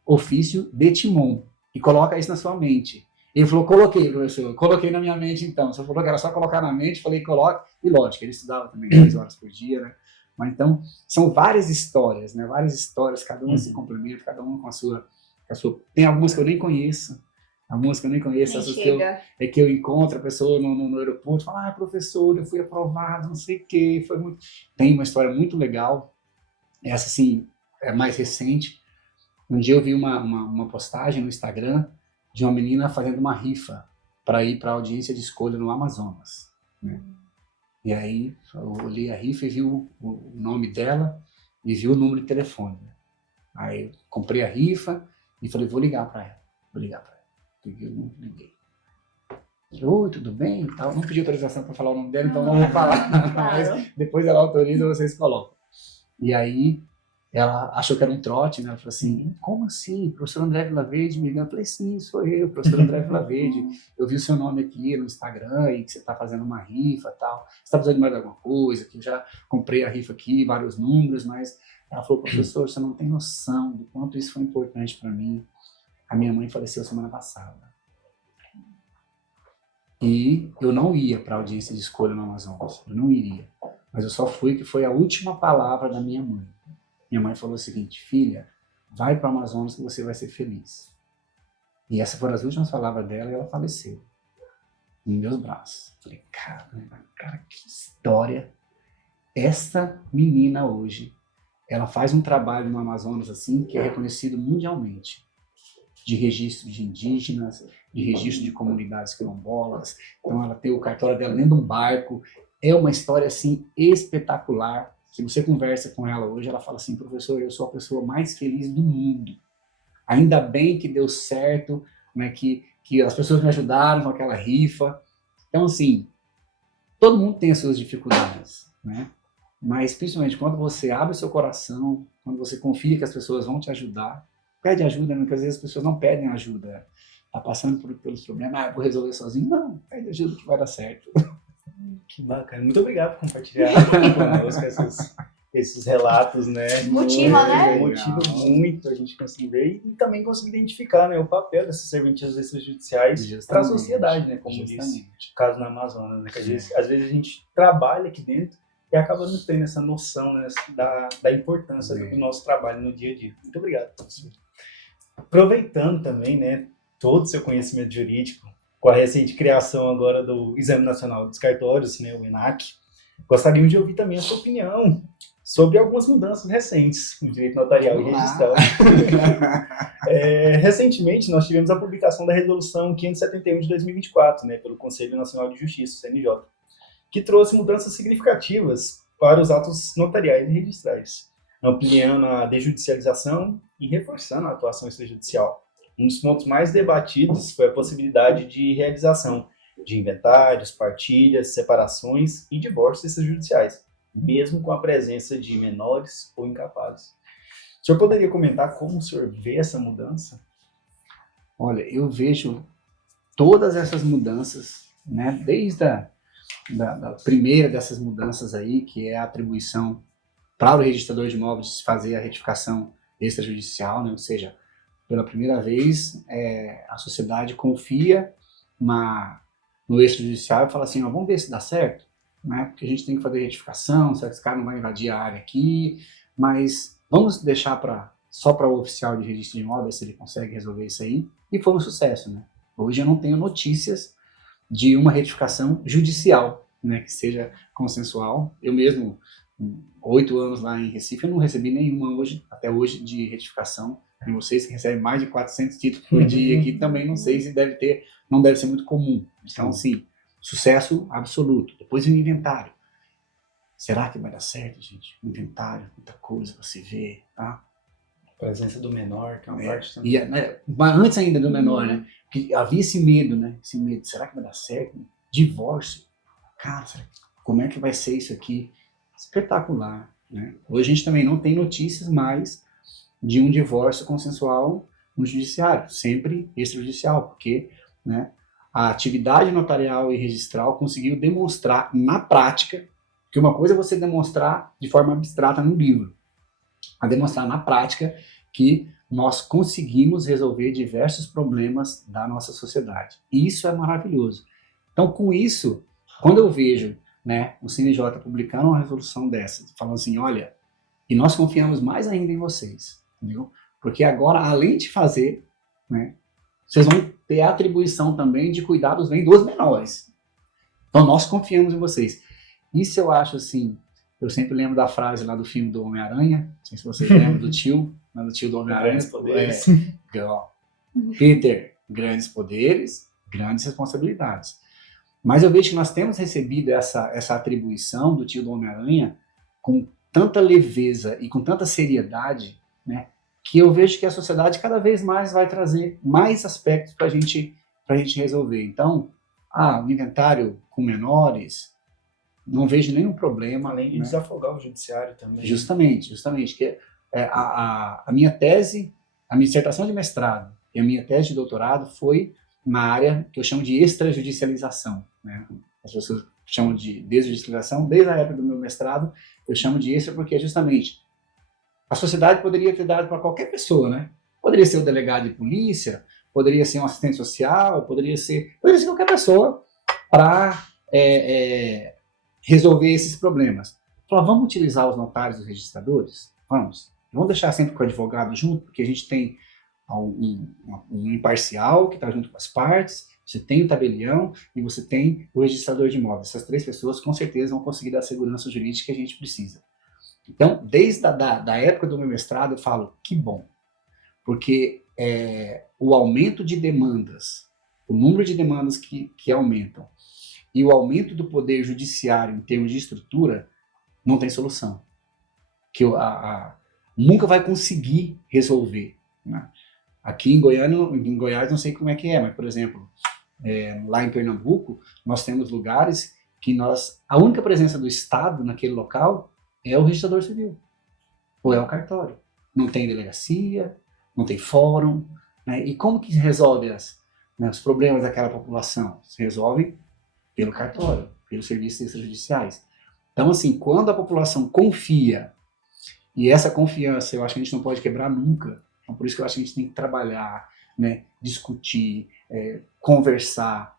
ofício de Timon e coloca isso na sua mente. Ele falou, coloquei, professor, coloquei na minha mente então. Você falou que era só colocar na mente, falei, coloque. E lógico, ele estudava também 10 horas por dia, né? Mas então, são várias histórias, né? Várias histórias, cada uma se complementa, cada uma com a sua... Tem algumas que eu nem conheço. A música eu nem conheço, essas que eu encontro a pessoa no aeroporto, fala, professor, eu fui aprovado, não sei o quê, foi muito... Tem uma história muito legal, essa sim, é mais recente. Um dia eu vi uma postagem no Instagram de uma menina fazendo uma rifa para ir para a audiência de escolha no Amazonas, né? E aí eu olhei a rifa e vi o nome dela e vi o número de telefone. Aí eu comprei a rifa e falei, vou ligar para ela. Eu não liguei. Oi, tudo bem? Não pedi autorização para falar o nome dela, então não vou falar. Claro. Mas depois ela autoriza, vocês colocam. E aí ela achou que era um trote, né? Ela falou assim, como assim? Professor André Vilaverde me ligando? Eu falei, sim, sou eu, professor André Vilaverde. Eu vi o seu nome aqui no Instagram e que você está fazendo uma rifa e tal. Você está precisando de mais alguma coisa? Que eu já comprei a rifa aqui, vários números, mas ela falou, professor, você não tem noção do quanto isso foi importante para mim. A minha mãe faleceu semana passada. E eu não ia para a audiência de escolha no Amazonas. Eu não iria. Mas eu só fui, que foi a última palavra da minha mãe. Minha mãe falou o seguinte, filha, vai para o Amazonas que você vai ser feliz. E essas foram as últimas palavras dela e ela faleceu. Em meus braços. Falei, cara, que história. Essa menina hoje, ela faz um trabalho no Amazonas assim que é reconhecido mundialmente. De registro de indígenas, de registro de comunidades quilombolas. Então ela tem o cartório dela dentro de um barco. É uma história assim espetacular. Se você conversa com ela hoje, ela fala assim, professor, eu sou a pessoa mais feliz do mundo. Ainda bem que deu certo, né, que as pessoas me ajudaram com aquela rifa. Então, assim, todo mundo tem as suas dificuldades, né? Mas, principalmente, quando você abre o seu coração, quando você confia que as pessoas vão te ajudar, pede ajuda, né? Porque às vezes as pessoas não pedem ajuda. Tá passando pelos problemas, eu vou resolver sozinho. Não, pede ajuda que vai dar certo. Que bacana. Muito obrigado por compartilhar conosco esses relatos, né? Motiva, né? Motiva muito a gente conseguir ver e também conseguir identificar, né, o papel dessas serventias extrajudiciais para a sociedade, né? Como disse o caso na Amazonas, né? Que às vezes a gente trabalha aqui dentro e acaba não tendo essa noção, né, da importância do nosso trabalho no dia a dia. Muito obrigado, professor. Aproveitando também, né, todo o seu conhecimento jurídico, com a recente criação agora do Exame Nacional dos Cartórios, né, o ENAC, gostaríamos de ouvir também a sua opinião sobre algumas mudanças recentes no direito notarial e registral. Recentemente, nós tivemos a publicação da Resolução 571 de 2024, né, pelo Conselho Nacional de Justiça, o CNJ, que trouxe mudanças significativas para os atos notariais e registrais, ampliando a desjudicialização e reforçando a atuação extrajudicial. Um dos pontos mais debatidos foi a possibilidade de realização de inventários, partilhas, separações e divórcios extrajudiciais, mesmo com a presença de menores ou incapazes. O senhor poderia comentar como o senhor vê essa mudança? Olha, eu vejo todas essas mudanças, né, desde da primeira dessas mudanças aí, que é a atribuição para o registrador de imóveis fazer a retificação extrajudicial, né, ou seja, pela primeira vez, a sociedade confia no extrajudicial e fala assim, vamos ver se dá certo, né? Porque a gente tem que fazer retificação, será que esse cara não vai invadir a área aqui, mas vamos deixar só para o oficial de registro de imóveis se ele consegue resolver isso aí, e foi um sucesso, né? Hoje eu não tenho notícias de uma retificação judicial, né, que seja consensual. Eu mesmo, 8 anos lá em Recife, eu não recebi nenhuma até hoje de retificação. E vocês que recebem mais de 400 títulos por dia aqui, também não sei se não deve ser muito comum. Então, sim, sucesso absoluto. Depois vem o inventário. Será que vai dar certo, gente? Inventário, muita coisa para se ver, tá? A presença do menor, que é uma parte também. Mas antes ainda do menor, né? Porque havia esse medo, né? Esse medo, será que vai dar certo? Divórcio. Cara, como é que vai ser isso aqui? Espetacular, né? Hoje a gente também não tem notícias mais de um divórcio consensual no judiciário, sempre extrajudicial, porque, né, a atividade notarial e registral conseguiu demonstrar na prática, que uma coisa é você demonstrar de forma abstrata no livro, a demonstrar na prática que nós conseguimos resolver diversos problemas da nossa sociedade. E isso é maravilhoso. Então, com isso, quando eu vejo, né, o CNJ publicando uma resolução dessa, falando assim, olha, e nós confiamos mais ainda em vocês, entendeu? Porque agora, além de fazer, né, vocês vão ter a atribuição também de cuidar dos bens dos menores. Então, nós confiamos em vocês. Isso eu acho assim, eu sempre lembro da frase lá do filme do Homem-Aranha, não sei se vocês lembram do tio do Homem-Aranha. Grandes poderes. Peter, grandes poderes, grandes responsabilidades. Mas eu vejo que nós temos recebido essa atribuição do tio do Homem-Aranha com tanta leveza e com tanta seriedade, né, que eu vejo que a sociedade cada vez mais vai trazer mais aspectos para a gente resolver. Então, o inventário com menores, não vejo nenhum problema. Além de desafogar o judiciário também. Justamente. Que a minha tese, a minha dissertação de mestrado e a minha tese de doutorado foi na área que eu chamo de extrajudicialização, né? As pessoas chamam de desjudicialização, desde a época do meu mestrado, eu chamo de extra porque justamente a sociedade poderia ter dado para qualquer pessoa, né? Poderia ser o delegado de polícia, poderia ser um assistente social, poderia ser qualquer pessoa para resolver esses problemas. Falar, vamos utilizar os notários e os registradores? Vamos. Vamos deixar sempre com o advogado junto, porque a gente tem um imparcial que está junto com as partes, você tem o tabelião e você tem o registrador de imóveis. Essas 3 pessoas com certeza vão conseguir dar a segurança jurídica que a gente precisa. Então, desde da época do meu mestrado, eu falo, que bom, porque o aumento de demandas, o número de demandas que aumentam e o aumento do poder judiciário em termos de estrutura, não tem solução. Que nunca vai conseguir resolver, né? Aqui em Goiás, não sei como é que é, mas, por exemplo, lá em Pernambuco, nós temos lugares que a única presença do Estado naquele local é o registrador civil, ou é o cartório. Não tem delegacia, não tem fórum, né? E como que resolve os problemas daquela população? Se resolve pelo cartório, pelos serviços extrajudiciais. Então, assim, quando a população confia, e essa confiança eu acho que a gente não pode quebrar nunca, então por isso que eu acho que a gente tem que trabalhar, né, discutir, conversar.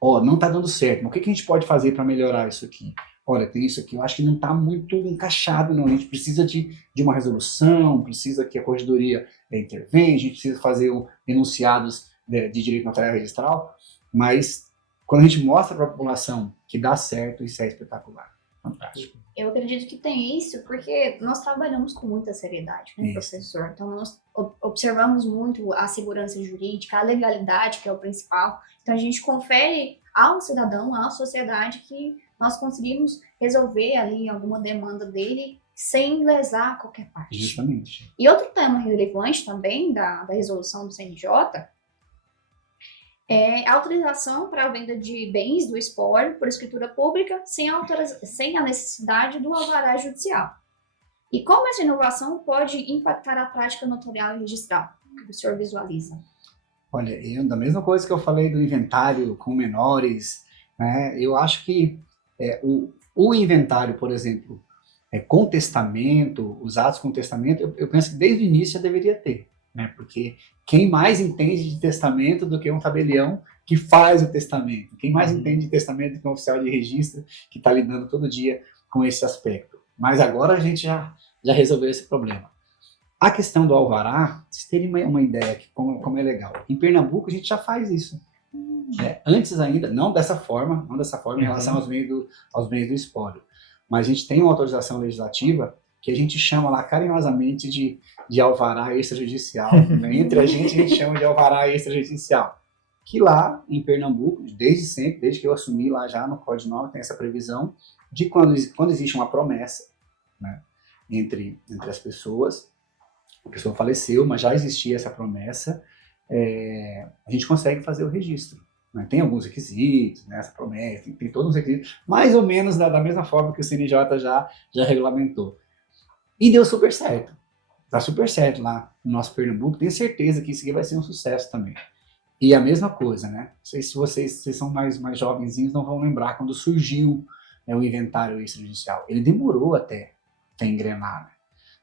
Não está dando certo, mas o que a gente pode fazer para melhorar isso aqui? Olha, tem isso aqui, eu acho que não está muito encaixado, não. A gente precisa de uma resolução, precisa que a corregedoria intervenha, a gente precisa fazer enunciados de direito notarial registral, mas quando a gente mostra para a população que dá certo, isso é espetacular, fantástico. Eu acredito que tem isso porque nós trabalhamos com muita seriedade, né, Isso. professor? Então, nós observamos muito a segurança jurídica, a legalidade, que é o principal. Então, a gente confere ao cidadão, à sociedade, que nós conseguimos resolver ali alguma demanda dele sem lesar qualquer parte. Justamente. E outro tema relevante também da resolução do CNJ é a autorização para a venda de bens do espólio por escritura pública sem a necessidade do alvará judicial. E como essa inovação pode impactar a prática notarial e registral? O que o senhor visualiza? Olha, da mesma coisa que eu falei do inventário com menores, né, eu acho que o inventário, por exemplo, com testamento, os atos com testamento, eu penso que desde o início já deveria ter, né, porque quem mais entende de testamento do que um tabelião que faz o testamento? Quem mais entende de testamento do que um oficial de registro que está lidando todo dia com esse aspecto? Mas agora a gente já resolveu esse problema. A questão do alvará, vocês terem uma ideia de como é legal. Em Pernambuco a gente já faz isso. Antes ainda, não dessa forma em relação aos meios do espólio. Mas a gente tem uma autorização legislativa que a gente chama lá carinhosamente de alvará extrajudicial. Né? Entre a gente chama de alvará extrajudicial. Que lá em Pernambuco, desde sempre, desde que eu assumi lá já no Código 9, tem essa previsão de quando existe uma promessa, né, entre as pessoas, a pessoa faleceu, mas já existia essa promessa, a gente consegue fazer o registro. Né? Tem alguns requisitos, né, essa promessa, tem todos os requisitos, mais ou menos da mesma forma que o CNJ já regulamentou. E deu super certo. Tá super certo lá no nosso Pernambuco. Tenho certeza que isso aqui vai ser um sucesso também. E a mesma coisa, né? Não sei se vocês são mais jovenzinhos, não vão lembrar quando surgiu, né, o inventário extrajudicial. Ele demorou até engrenar. Né?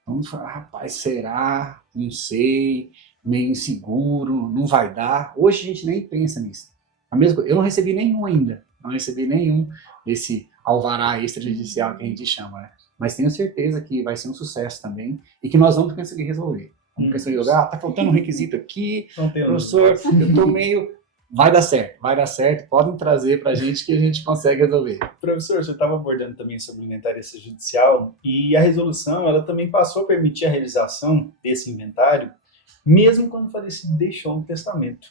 Então, rapaz, será? Não sei, meio inseguro, não vai dar. Hoje a gente nem pensa nisso. A mesma coisa, eu não recebi nenhum ainda. Não recebi nenhum desse alvará extrajudicial que a gente chama, né? Mas tenho certeza que vai ser um sucesso também e que nós vamos conseguir resolver. Vamos conseguir jogar, tá faltando um requisito aqui, professor, eu tô meio... Vai dar certo, podem trazer pra gente que a gente consegue resolver. Professor, você estava abordando também sobre o inventário extrajudicial e a resolução, ela também passou a permitir a realização desse inventário, mesmo quando o falecido deixou um testamento.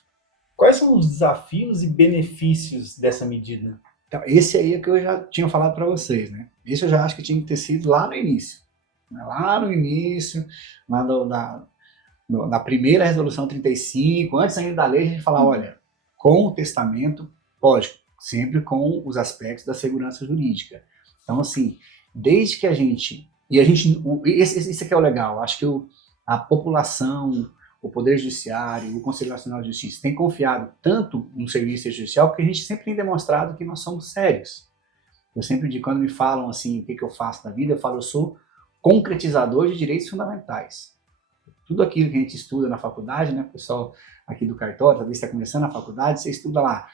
Quais são os desafios e benefícios dessa medida? Então, esse aí é que eu já tinha falado para vocês, né? Esse eu já acho que tinha que ter sido lá no início. Né? Lá no início, na primeira resolução 35, antes ainda da lei, a gente falava, olha, com o testamento, lógico, sempre com os aspectos da segurança jurídica. Então, assim, desde que esse aqui é o legal, acho que a população, o Poder Judiciário, o Conselho Nacional de Justiça tem confiado tanto no serviço judicial porque a gente sempre tem demonstrado que nós somos sérios. Eu sempre digo, quando me falam assim, o que eu faço na vida, eu falo, eu sou concretizador de direitos fundamentais. Tudo aquilo que a gente estuda na faculdade, né, o pessoal aqui do cartório, talvez está começando a faculdade, você estuda lá,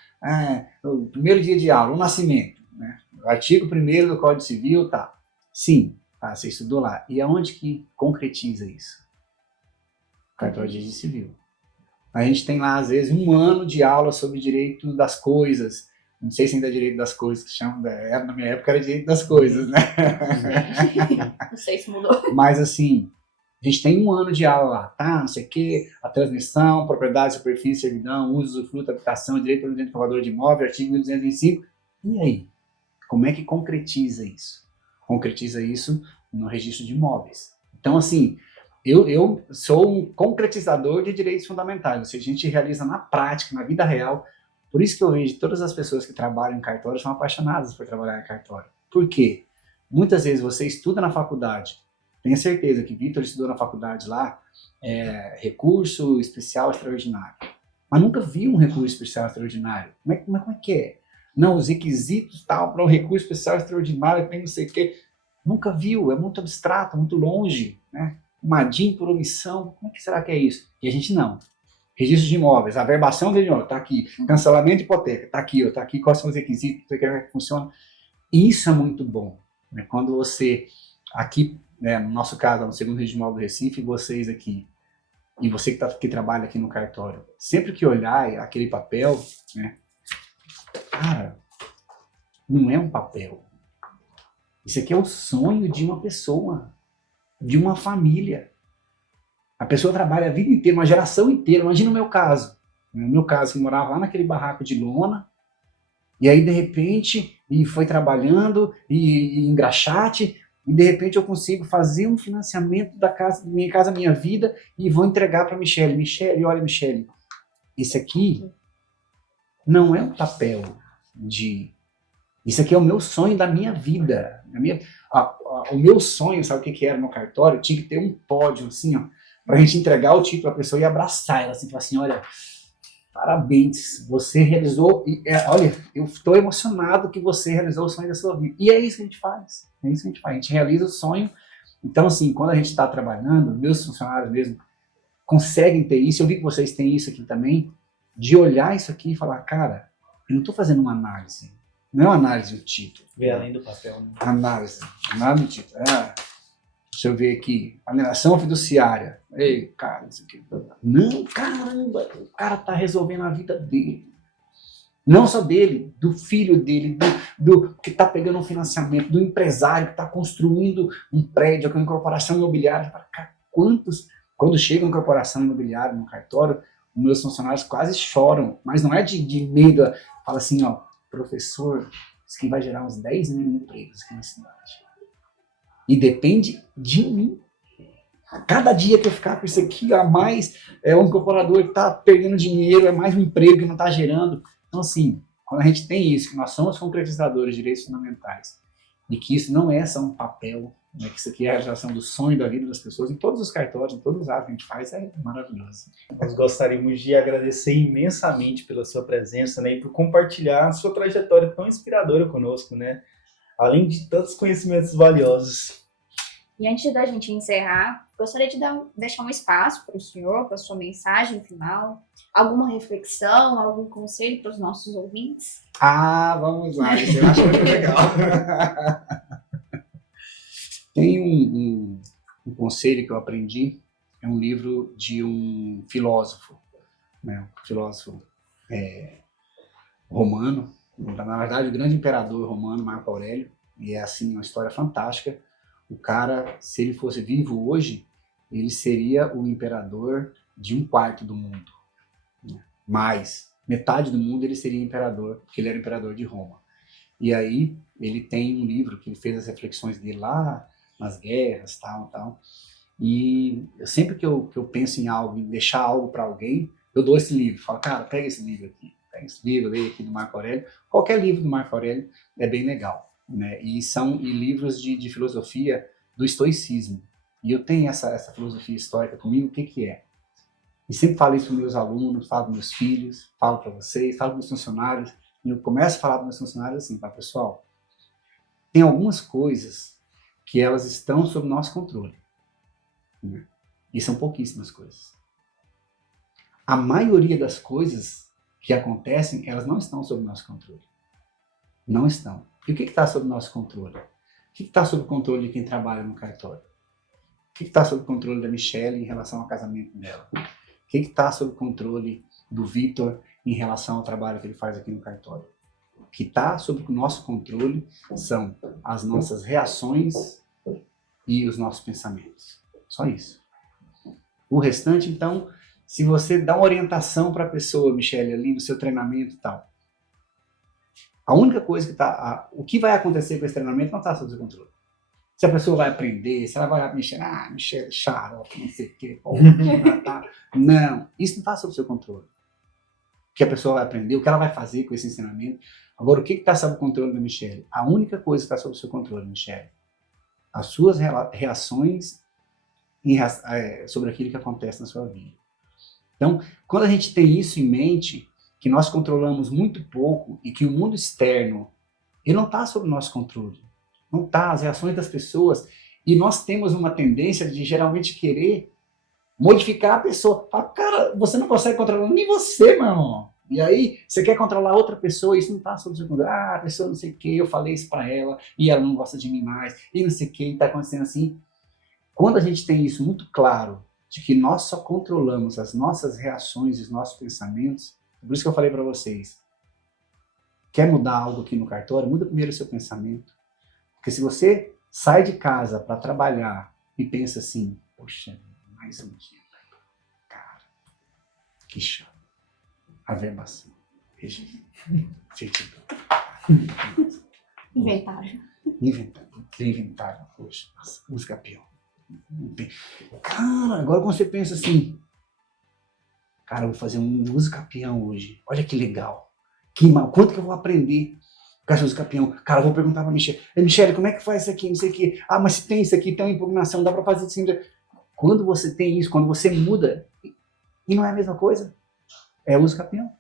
o primeiro dia de aula, o nascimento, né, o artigo 1º do Código Civil, tá. Sim, Ah, você estudou lá. E aonde que concretiza isso? Cartório de registro civil. A gente tem lá, às vezes, 1 ano de aula sobre direito das coisas. Não sei se ainda é direito das coisas, que chamam, na minha época era direito das coisas, né? Não sei se mudou. Mas assim, a gente tem 1 ano de aula lá, tá? Não sei o quê, a transmissão, propriedade, superfície, servidão, uso, usufruto, habitação, direito ao direito comprador de imóvel, artigo 1225. E aí? Como é que concretiza isso? Concretiza isso no registro de imóveis. Então, assim, eu sou um concretizador de direitos fundamentais, ou seja, a gente realiza na prática, na vida real. Por isso que eu vejo todas as pessoas que trabalham em cartório são apaixonadas por trabalhar em cartório. Por quê? Muitas vezes você estuda na faculdade, tenho certeza que Vitor estudou na faculdade lá, recurso especial extraordinário, mas nunca viu um recurso especial extraordinário. Como é que é? Não, os requisitos tal para um recurso especial extraordinário, tem não sei o quê. Nunca viu, é muito abstrato, muito longe, né? Uma DIN por omissão, como é que será que é isso? E a gente não. Registro de imóveis, averbação de imóvel, está aqui. Cancelamento de hipoteca, está aqui, quais são os requisitos, como é que funciona. Isso é muito bom, né? Quando você, aqui, né, no nosso caso, no segundo registro de imóvel do Recife, vocês aqui, e você que trabalha aqui no cartório, sempre que olhar aquele papel, né, cara, não é um papel. Isso aqui é o sonho de uma pessoa, de uma família. A pessoa trabalha a vida inteira, uma geração inteira. Imagina o meu caso. No meu caso, que morava lá naquele barraco de lona, e aí, de repente, e foi trabalhando, e engraxate, e de repente eu consigo fazer um financiamento da casa, minha vida, e vou entregar para Michele. Michele, olha, Michele, esse aqui não é um papel isso aqui é o meu sonho da minha vida. O meu sonho, sabe o que era no cartório? Tinha que ter um pódio, assim, ó, pra gente entregar o título à pessoa e abraçar ela, assim, falar assim, olha, parabéns, você realizou, olha, eu estou emocionado que você realizou o sonho da sua vida. E é isso que a gente faz, a gente realiza o sonho. Então, assim, quando a gente está trabalhando, meus funcionários mesmo conseguem ter isso, eu vi que vocês têm isso aqui também, de olhar isso aqui e falar, cara, eu não estou fazendo uma análise, não é uma análise do título. Ver além do papel. Né? Análise do título. Deixa eu ver aqui. Alienação fiduciária. Ei, cara, isso aqui. Não, caramba, o cara tá resolvendo a vida dele. Não só dele, do filho dele, do que tá pegando um financiamento, do empresário que tá construindo um prédio com incorporação imobiliária. Cara, quando chega uma incorporação imobiliária no cartório, os meus funcionários quase choram, mas não é de medo. Fala assim, ó, professor, isso aqui vai gerar uns 10 mil empregos aqui na cidade. E depende de mim. A cada dia que eu ficar com isso aqui, a mais um incorporador que está perdendo dinheiro, é mais um emprego que não está gerando. Então, assim, quando a gente tem isso, que nós somos concretizadores de direitos fundamentais, e que isso não é só um papel, né, que isso aqui é a realização do sonho da vida das pessoas, em todos os cartórios, em todos os atos que a gente faz, é maravilhoso. Nós gostaríamos de agradecer imensamente pela sua presença, né, e por compartilhar a sua trajetória tão inspiradora conosco, né? Além de tantos conhecimentos valiosos. E antes da gente encerrar, gostaria de deixar um espaço para o senhor, para a sua mensagem final, alguma reflexão, algum conselho para os nossos ouvintes? Vamos lá, isso eu acho muito legal. Tem um conselho que eu aprendi, é um livro de um filósofo, né, romano, na verdade o grande imperador romano, Marco Aurélio, e é assim uma história fantástica. O cara, se ele fosse vivo hoje, ele seria o imperador de 1/4 do mundo, né? Mais metade do mundo ele seria imperador, porque ele era imperador de Roma. E aí ele tem um livro que ele fez as reflexões dele lá nas guerras, tal. E sempre que eu penso em algo, em deixar algo para alguém, eu dou esse livro, falo, cara, pega esse livro aqui, leia aqui do Marco Aurélio. Qualquer livro do Marco Aurélio é bem legal, né? E são livros de filosofia do estoicismo. E eu tenho essa filosofia histórica comigo, o que é? E sempre falo isso para meus alunos, falo para meus filhos, falo para vocês, falo para meus funcionários. E eu começo a falar para meus funcionários assim, tá, pessoal? Tem algumas coisas que elas estão sob nosso controle, né? E são pouquíssimas coisas. A maioria das coisas que acontecem, elas não estão sob nosso controle. Não estão. E o que está sob nosso controle? que está sob o controle de quem trabalha no cartório? O que está sob o controle da Michelle em relação ao casamento dela? O que está sob o controle do Vitor em relação ao trabalho que ele faz aqui no cartório? O que está sob o nosso controle são as nossas reações e os nossos pensamentos. Só isso. O restante, então, se você dá uma orientação para a pessoa, Michelle, ali no seu treinamento e tal, a única coisa que está... O que vai acontecer com esse treinamento não está sob seu controle. Se a pessoa vai aprender, se ela vai mexer, Michelle, xarope, não sei o quê, tá. Não, isso não está sob seu controle. O que a pessoa vai aprender, o que ela vai fazer com esse ensinamento. Agora, o que está sob o controle da Michelle? A única coisa que está sob seu controle, Michelle, as suas reações sobre aquilo que acontece na sua vida. Então, quando a gente tem isso em mente, que nós controlamos muito pouco e que o mundo externo, ele não está sob o nosso controle. Não está, as reações das pessoas. E nós temos uma tendência de geralmente querer modificar a pessoa. Fala, cara, você não consegue controlar nem você, meu irmão. E aí, você quer controlar outra pessoa e isso não está sob o seu controle. A pessoa não sei o que, eu falei isso para ela e ela não gosta de mim mais, e não sei o que, e está acontecendo assim. Quando a gente tem isso muito claro, de que nós só controlamos as nossas reações e os nossos pensamentos, por isso que eu falei para vocês, quer mudar algo aqui no cartório, muda primeiro o seu pensamento. Porque se você sai de casa para trabalhar e pensa assim, poxa, mais um dia, cara, que chato. Averbação, registro, certidão. Inventaram, poxa, música pior. Cara, agora quando você pensa assim, cara, eu vou fazer um música peão hoje, olha que legal, quanto que eu vou aprender com essa música peão? Cara, eu vou perguntar pra Michelle, Michelle, como é que faz isso aqui, não sei o que, mas se tem isso aqui, tem uma impugnação, dá pra fazer assim. Quando você tem isso, quando você muda, e não é a mesma coisa, é o uso capião.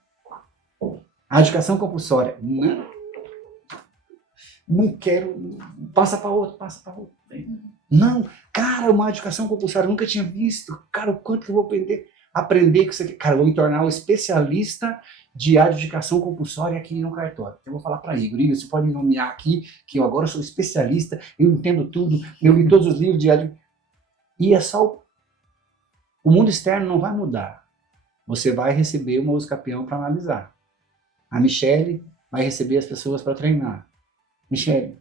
A educação compulsória, não quero, passa para outro. Não, cara, uma educação compulsória, eu nunca tinha visto. Cara, o quanto que eu vou aprender com isso aqui? Cara, eu vou me tornar um especialista de adjudicação compulsória aqui no cartório. Eu vou falar para Igor, você pode me nomear aqui, que eu agora sou especialista, eu entendo tudo, eu li todos os livros de adjudicação. E é só o mundo externo não vai mudar. Você vai receber uma uso capião para analisar. A Michelle vai receber as pessoas para treinar. Michelle,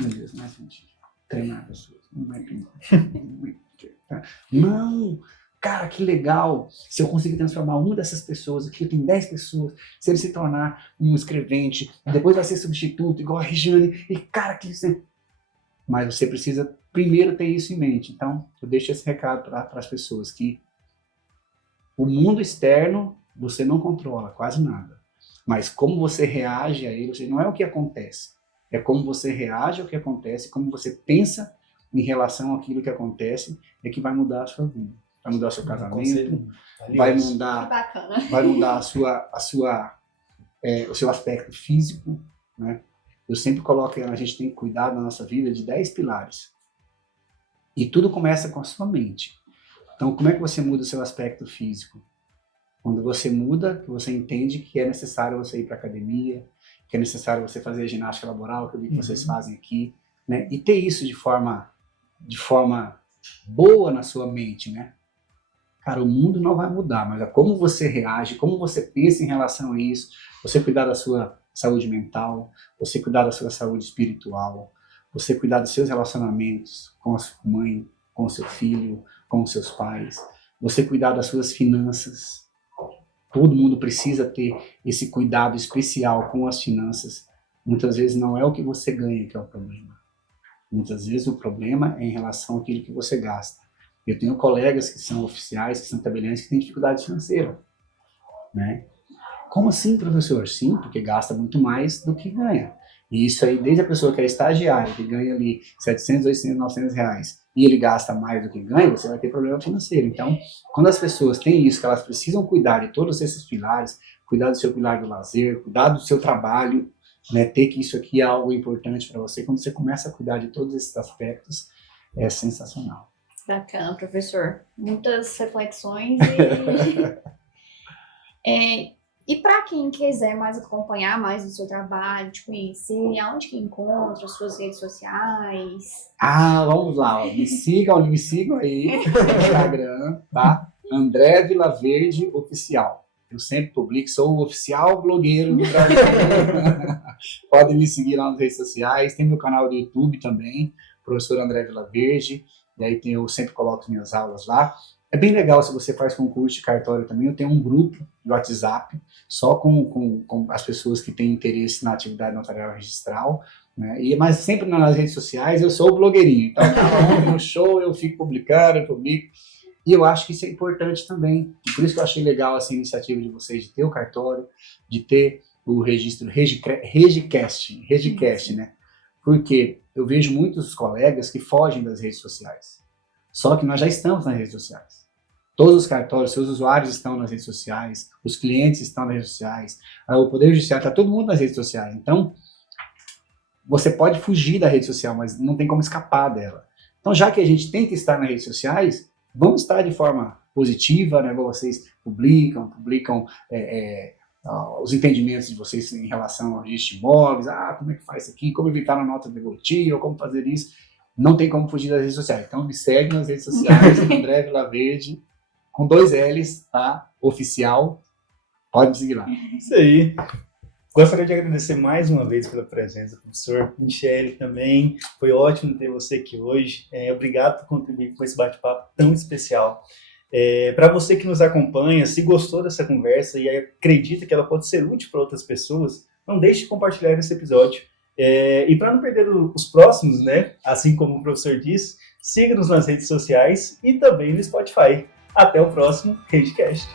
meu Deus, mais um dia. Treinar pessoas. Não vai treinar. Não, cara, que legal. Se eu conseguir transformar uma dessas pessoas aqui, eu tenho 10 pessoas, se ele se tornar um escrevente, depois vai ser substituto, igual a Regiane, e cara, que isso é... Mas você precisa primeiro ter isso em mente. Então, eu deixo esse recado para as pessoas, que o mundo externo você não controla quase nada. Mas como você reage a ele, não é o que acontece. É como você reage ao que acontece, como você pensa em relação àquilo que acontece, é que vai mudar a sua vida. Vai mudar o seu casamento, vai mudar o seu aspecto físico, né? Eu sempre coloco que a gente tem que cuidar da nossa vida de 10 pilares. E tudo começa com a sua mente. Então, como é que você muda o seu aspecto físico? Quando você muda, que você entende que é necessário você ir para a academia, que é necessário você fazer a ginástica laboral, que eu vi que vocês fazem aqui, né? E ter isso de forma boa na sua mente, né? Cara, o mundo não vai mudar, mas é como você reage, como você pensa em relação a isso, você cuidar da sua saúde mental, você cuidar da sua saúde espiritual, você cuidar dos seus relacionamentos com a sua mãe, com o seu filho, com os seus pais, você cuidar das suas finanças. Todo mundo precisa ter esse cuidado especial com as finanças. Muitas vezes não é o que você ganha que é o problema. Muitas vezes o problema é em relação àquilo que você gasta. Eu tenho colegas que são oficiais, que são tabeliães, que têm dificuldade financeira, né? Como assim, professor? Sim, porque gasta muito mais do que ganha. E isso aí, desde a pessoa que é estagiária, que ganha ali 700, 800, 900 reais, e ele gasta mais do que ganha, você vai ter problema financeiro. Então, quando as pessoas têm isso, que elas precisam cuidar de todos esses pilares, cuidar do seu pilar do lazer, cuidar do seu trabalho, né, ter que isso aqui é algo importante para você, quando você começa a cuidar de todos esses aspectos, é sensacional. Bacana, professor. Muitas reflexões E para quem quiser mais acompanhar mais do seu trabalho, te conhecer, aonde que encontra, suas redes sociais? Vamos lá, ó. Me sigam aí no Instagram, tá? André Vilaverde Oficial. Eu sempre publico, sou o oficial blogueiro do Brasil. Podem me seguir lá nas redes sociais. Tem meu canal do YouTube também, professor André Vilaverde. E aí eu sempre coloco minhas aulas lá. É bem legal se você faz concurso de cartório também. Eu tenho um grupo de WhatsApp só com as pessoas que têm interesse na atividade notarial registral, né? Mas sempre nas redes sociais eu sou o blogueirinho. Então, no show eu fico publicando, eu publico. E eu acho que isso é importante também. Por isso que eu achei legal essa iniciativa de vocês de ter o cartório, de ter o registro Regicast, né? Porque eu vejo muitos colegas que fogem das redes sociais. Só que nós já estamos nas redes sociais. Todos os cartórios, seus usuários estão nas redes sociais, os clientes estão nas redes sociais, o Poder Judiciário está todo mundo nas redes sociais. Então, você pode fugir da rede social, mas não tem como escapar dela. Então, já que a gente tem que estar nas redes sociais, vamos estar de forma positiva, né? Vocês publicam os entendimentos de vocês em relação ao registro de imóveis, como é que faz isso aqui, como evitar a nota devolutiva, como fazer isso. Não tem como fugir das redes sociais. Então, me segue nas redes sociais, André Vilaverde, com 2 L's, tá? Oficial. Pode me seguir lá. Isso aí. Gostaria de agradecer mais uma vez pela presença, professor. Michele também. Foi ótimo ter você aqui hoje. Obrigado por contribuir com esse bate-papo tão especial. Para você que nos acompanha, se gostou dessa conversa e acredita que ela pode ser útil para outras pessoas, não deixe de compartilhar esse episódio. E para não perder os próximos, né? Assim como o professor disse, siga-nos nas redes sociais e também no Spotify. Até o próximo Regicast.